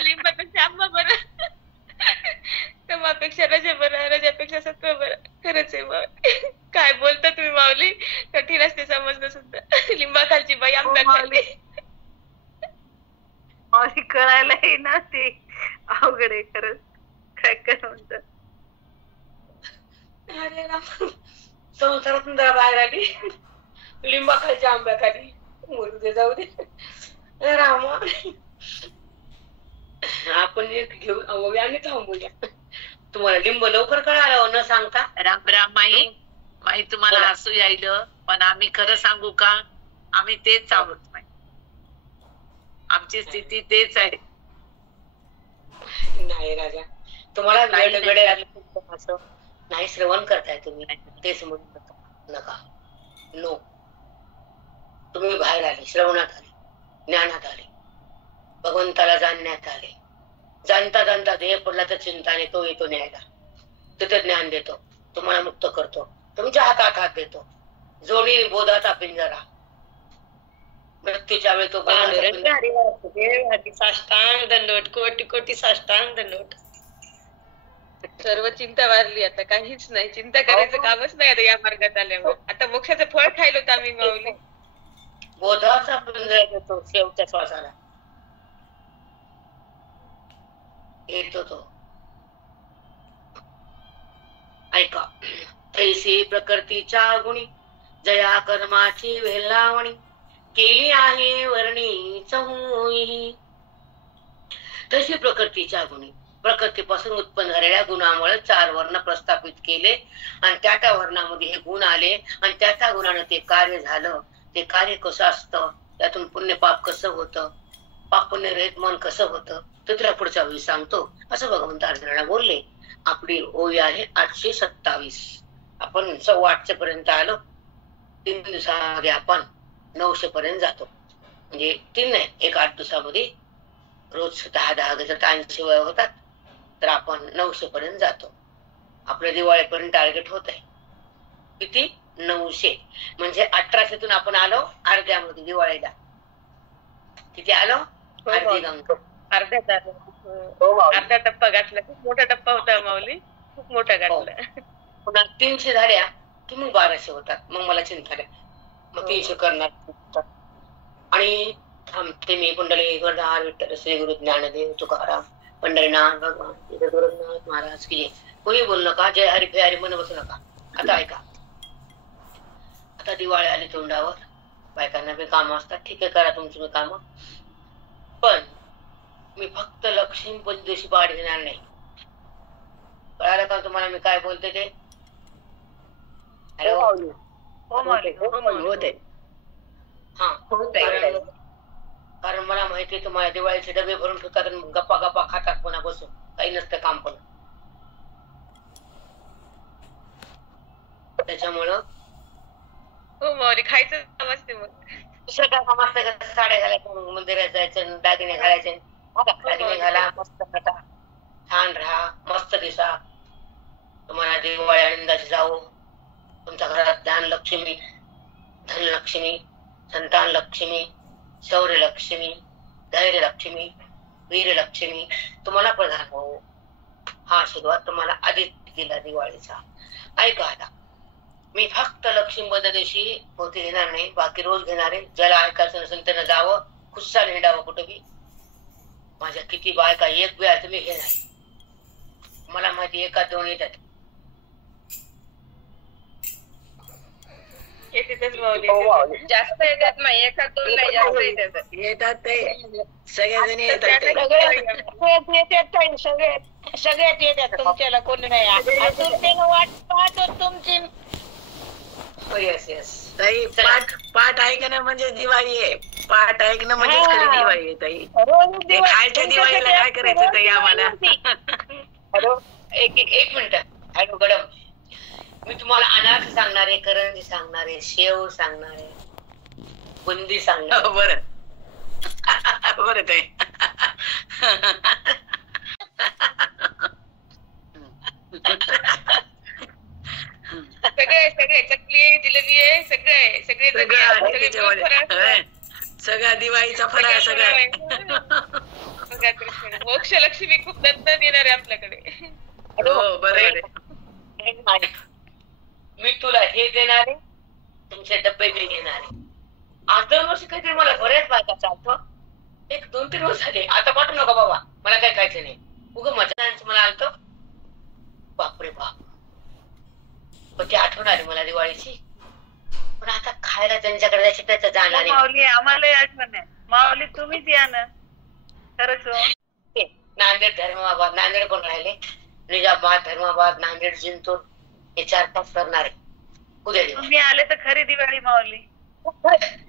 लिंबापेक्षा आंबा बरं, समापेक्षा रजा बरं, रजापेक्षा सत्व बरं. खरंच आहे मग. काय बोलता तुम्ही माऊली, कठीण असते समजणं सुद्धा. लिंबाखालची बाई आंब्याखाली. माऊली करायलाही ना ते अवघड आहे खरंच. काय कर म्हणतात. अरे राम, संसारातून जरा बाहेर आली, लिंबाखालच्या आंब्याखाली. बोलू दे, जाऊ दे रामा. आपण एक घेऊ आणि थांबूया. तुम्हाला लिंब लवकर कळालं न सांगता? राम राम माई. माई तुम्हाला हसू यायलं, पण आम्ही खरं सांगू का, आम्ही तेच आहोत माई. आमची स्थिती तेच आहे. नाही राजा, तुम्हाला वेळ असं नाही श्रवण करताय तुम्ही, तेच म्हणून नका. नो, तुम्ही बाहेर आले, श्रवणात आले, ज्ञानात आले, भगवंताला जाणण्यात आले. जाणता जाणता देह पडला तर चिंताने तो येतो न्यायला. तिथे ज्ञान देतो, तुम्हाला मुक्त करतो, तुमच्या हातात हात देतो. जोडी बोधाचा पिंजरा. मृत्यूच्या वेळी तो साष्टांग दंडवत, कोटी कोटी साष्टांग दंडवत. सर्व चिंता वारली आता, काहीच नाही. चिंता करायचं कामच नाही आता या मार्गात आल्यावर. आता मोक्षाचं फळ खायलो होतं आम्ही माऊली. बोधाचा पिंजरा देतो शेवटच्या श्वासाला. येतो तो. ऐका. तैसी प्रकृतीच्या गुणी जया कर्माची वेलावणी केली आहे वर्णी चहूई. तशी प्रकृतीच्या गुणी, प्रकृतीपासून उत्पन्न झालेल्या गुणामुळे 4 वर्ण प्रस्थापित केले आणि त्या वर्णामध्ये हे गुण आले आणि त्या गुणाने ते कार्य झालं. ते कार्य कसं असतं, त्यातून पुण्य पाप कसं होतं, पाप पुण्य रहित मन कसं होतं, ते तुला पुढच्या वेळी सांगतो, असं भगवंत अर्जुनाला बोलले. आपली ओळी आहे 827. आपण 8:15 पर्यंत आलो. 3 दिवसामध्ये आपण 900 पर्यंत जातो. म्हणजे 3 नाही, 8 दिवसामध्ये रोज 10 गजर 80 वेळा होतात, तर आपण 900 पर्यंत जातो. आपलं दिवाळीपर्यंत टार्गेट होत आहे. किती? 900. म्हणजे 1800तून आपण आलो अर्ध्यामध्ये दिवाळीला. किती आलो? अर्धी गंगा. अर्धा टप्पा गाठला. खूप मोठा टप्पा होता माऊली, खूप मोठा गाठला. पुन्हा 300 झाल्या की मग 1200 होतात. मग मला चिंता नाही, मग 300 करणार. आणि थांबते मी. कुंडली गुरुदार विठ्ठल श्री गुरु ज्ञानदेव तुकाराम पंढरीनाथ भगवान गुरुनाथ महाराज की. कोणी बोलू नका, जय हरी फेरी मन बसू नका. आता ऐका. आता दिवाळी आली तोंडावर. बायकांना बी काम असतात, ठीक आहे करा तुमची मी काम, पण मी फक्त लक्ष्मीपतीशी पाठ घेणार नाही. कळालं का तुम्हाला मी काय बोलते ते? हॅलो. हो माऊली. होत आहे. हा, कारण मला माहिती तुम्हाला दिवाळीचे डबे भरून ठेवतात आणि गप्पा गप्पा खातात पुन्हा बसून, काही नसतं काम पण. त्याच्यामुळं हो माऊली, खायचं काम असते मग. दुसरं काय काम असतं का? साड्या घालायचं, मंदिरात जायचं, दागिने घालायचे, दागिने घाला, मस्त नटा, छान राहा, मस्त दिसा. तुम्हाला दिवाळी आनंदाची जावो. तुमच्या घरात धनलक्ष्मी, धनलक्ष्मी, संतान लक्ष्मी, शौर्य लक्ष्मी, धैर्य लक्ष्मी, वीर लक्ष्मी तुम्हाला प्रधान हो. हा आशीर्वाद तुम्हाला आधीच दिला दिवाळीचा. ऐका आता, मी फक्त लक्ष्मीपद दिवशी मोती घेणार नाही, बाकी रोज घेणारे. ज्याला ऐकायचं नसेल त्यानं जावं, खुशाल हिंडावं कुठं बी. माझ्या किती बायका एक वेळा तुम्ही घेणार, मला माहिती एका दोन येतात. येतेच माऊली. जास्त येतात नाही, एखाद दोन नाही, जास्त येतात. येतात ते सगळेजण येतात ते. सगळ्यात येतात तुमच्याला कोणी नाही. आतुरतेनं वाट पाहतो तुमची. Yes yes. ताई पाठ ऐकणं म्हणजे दिवाळी आहे. पाठ ऐकणं म्हणजेच खरी दिवाळी आहे ताई. ते खायच्या दिवाळीला काय करायचं ताई आम्हाला? हॅलो, एक मिनिट. हॅलो गडम, मी तुम्हाला अनारस सांगणारे, करंजी सांगणारे, शेव सांगणारे, बुंदी सांगणार. बरं बरं ताई. सगळे सगळे चकली आहे, जिलेबी आहे, सगळे आहे, सगळे सगळा दिवाळीचा फराळ सगळा. मोक्ष लक्ष्मी खूप दत्तन येणार आहे आपल्याकडे. हो बरोबर. मी तुला हे देणार आहे, तुमचे डब्बे मी घेणार आहे. आज 2 वर्ष काहीतरी मला बऱ्याच बायका चालतो, 1-2-3 वर्ष झाले. आता पाठवू नका बाबा, मला काय खायचं नाही. उगं मजा मला आलतो. बापरे बाप, पण ती आठवण आली मला दिवाळीची. पण आता खायला त्यांच्याकडे जायची त्याचं जाणार आहे. माऊली आम्हाला आठवण आहे. माऊली तुम्हीच या ना. खरंच हो. नांदेड, धर्माबाद, नांदेड पण राहिले, निजामाबाद, धर्माबाद, नांदेड, जिंतूर हे 4-5 करणार आहे उद्या दिवस. तुम्ही आले तर खरी दिवाळी माऊली.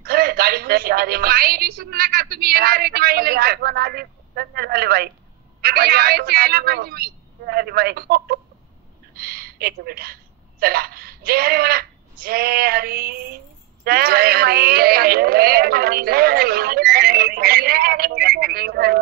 खरं गाडी घेऊन शेती. बाई विसरू नका, तुम्ही येणार आहे दिवाळीनंतर. आठवण आली, धन्य झाले बाई. आता यावेळेस यायला पाहिजे बाई. येतो बेटा. चला, जय हरी म्हणा. जय हरी. जय हरी. जय हरी.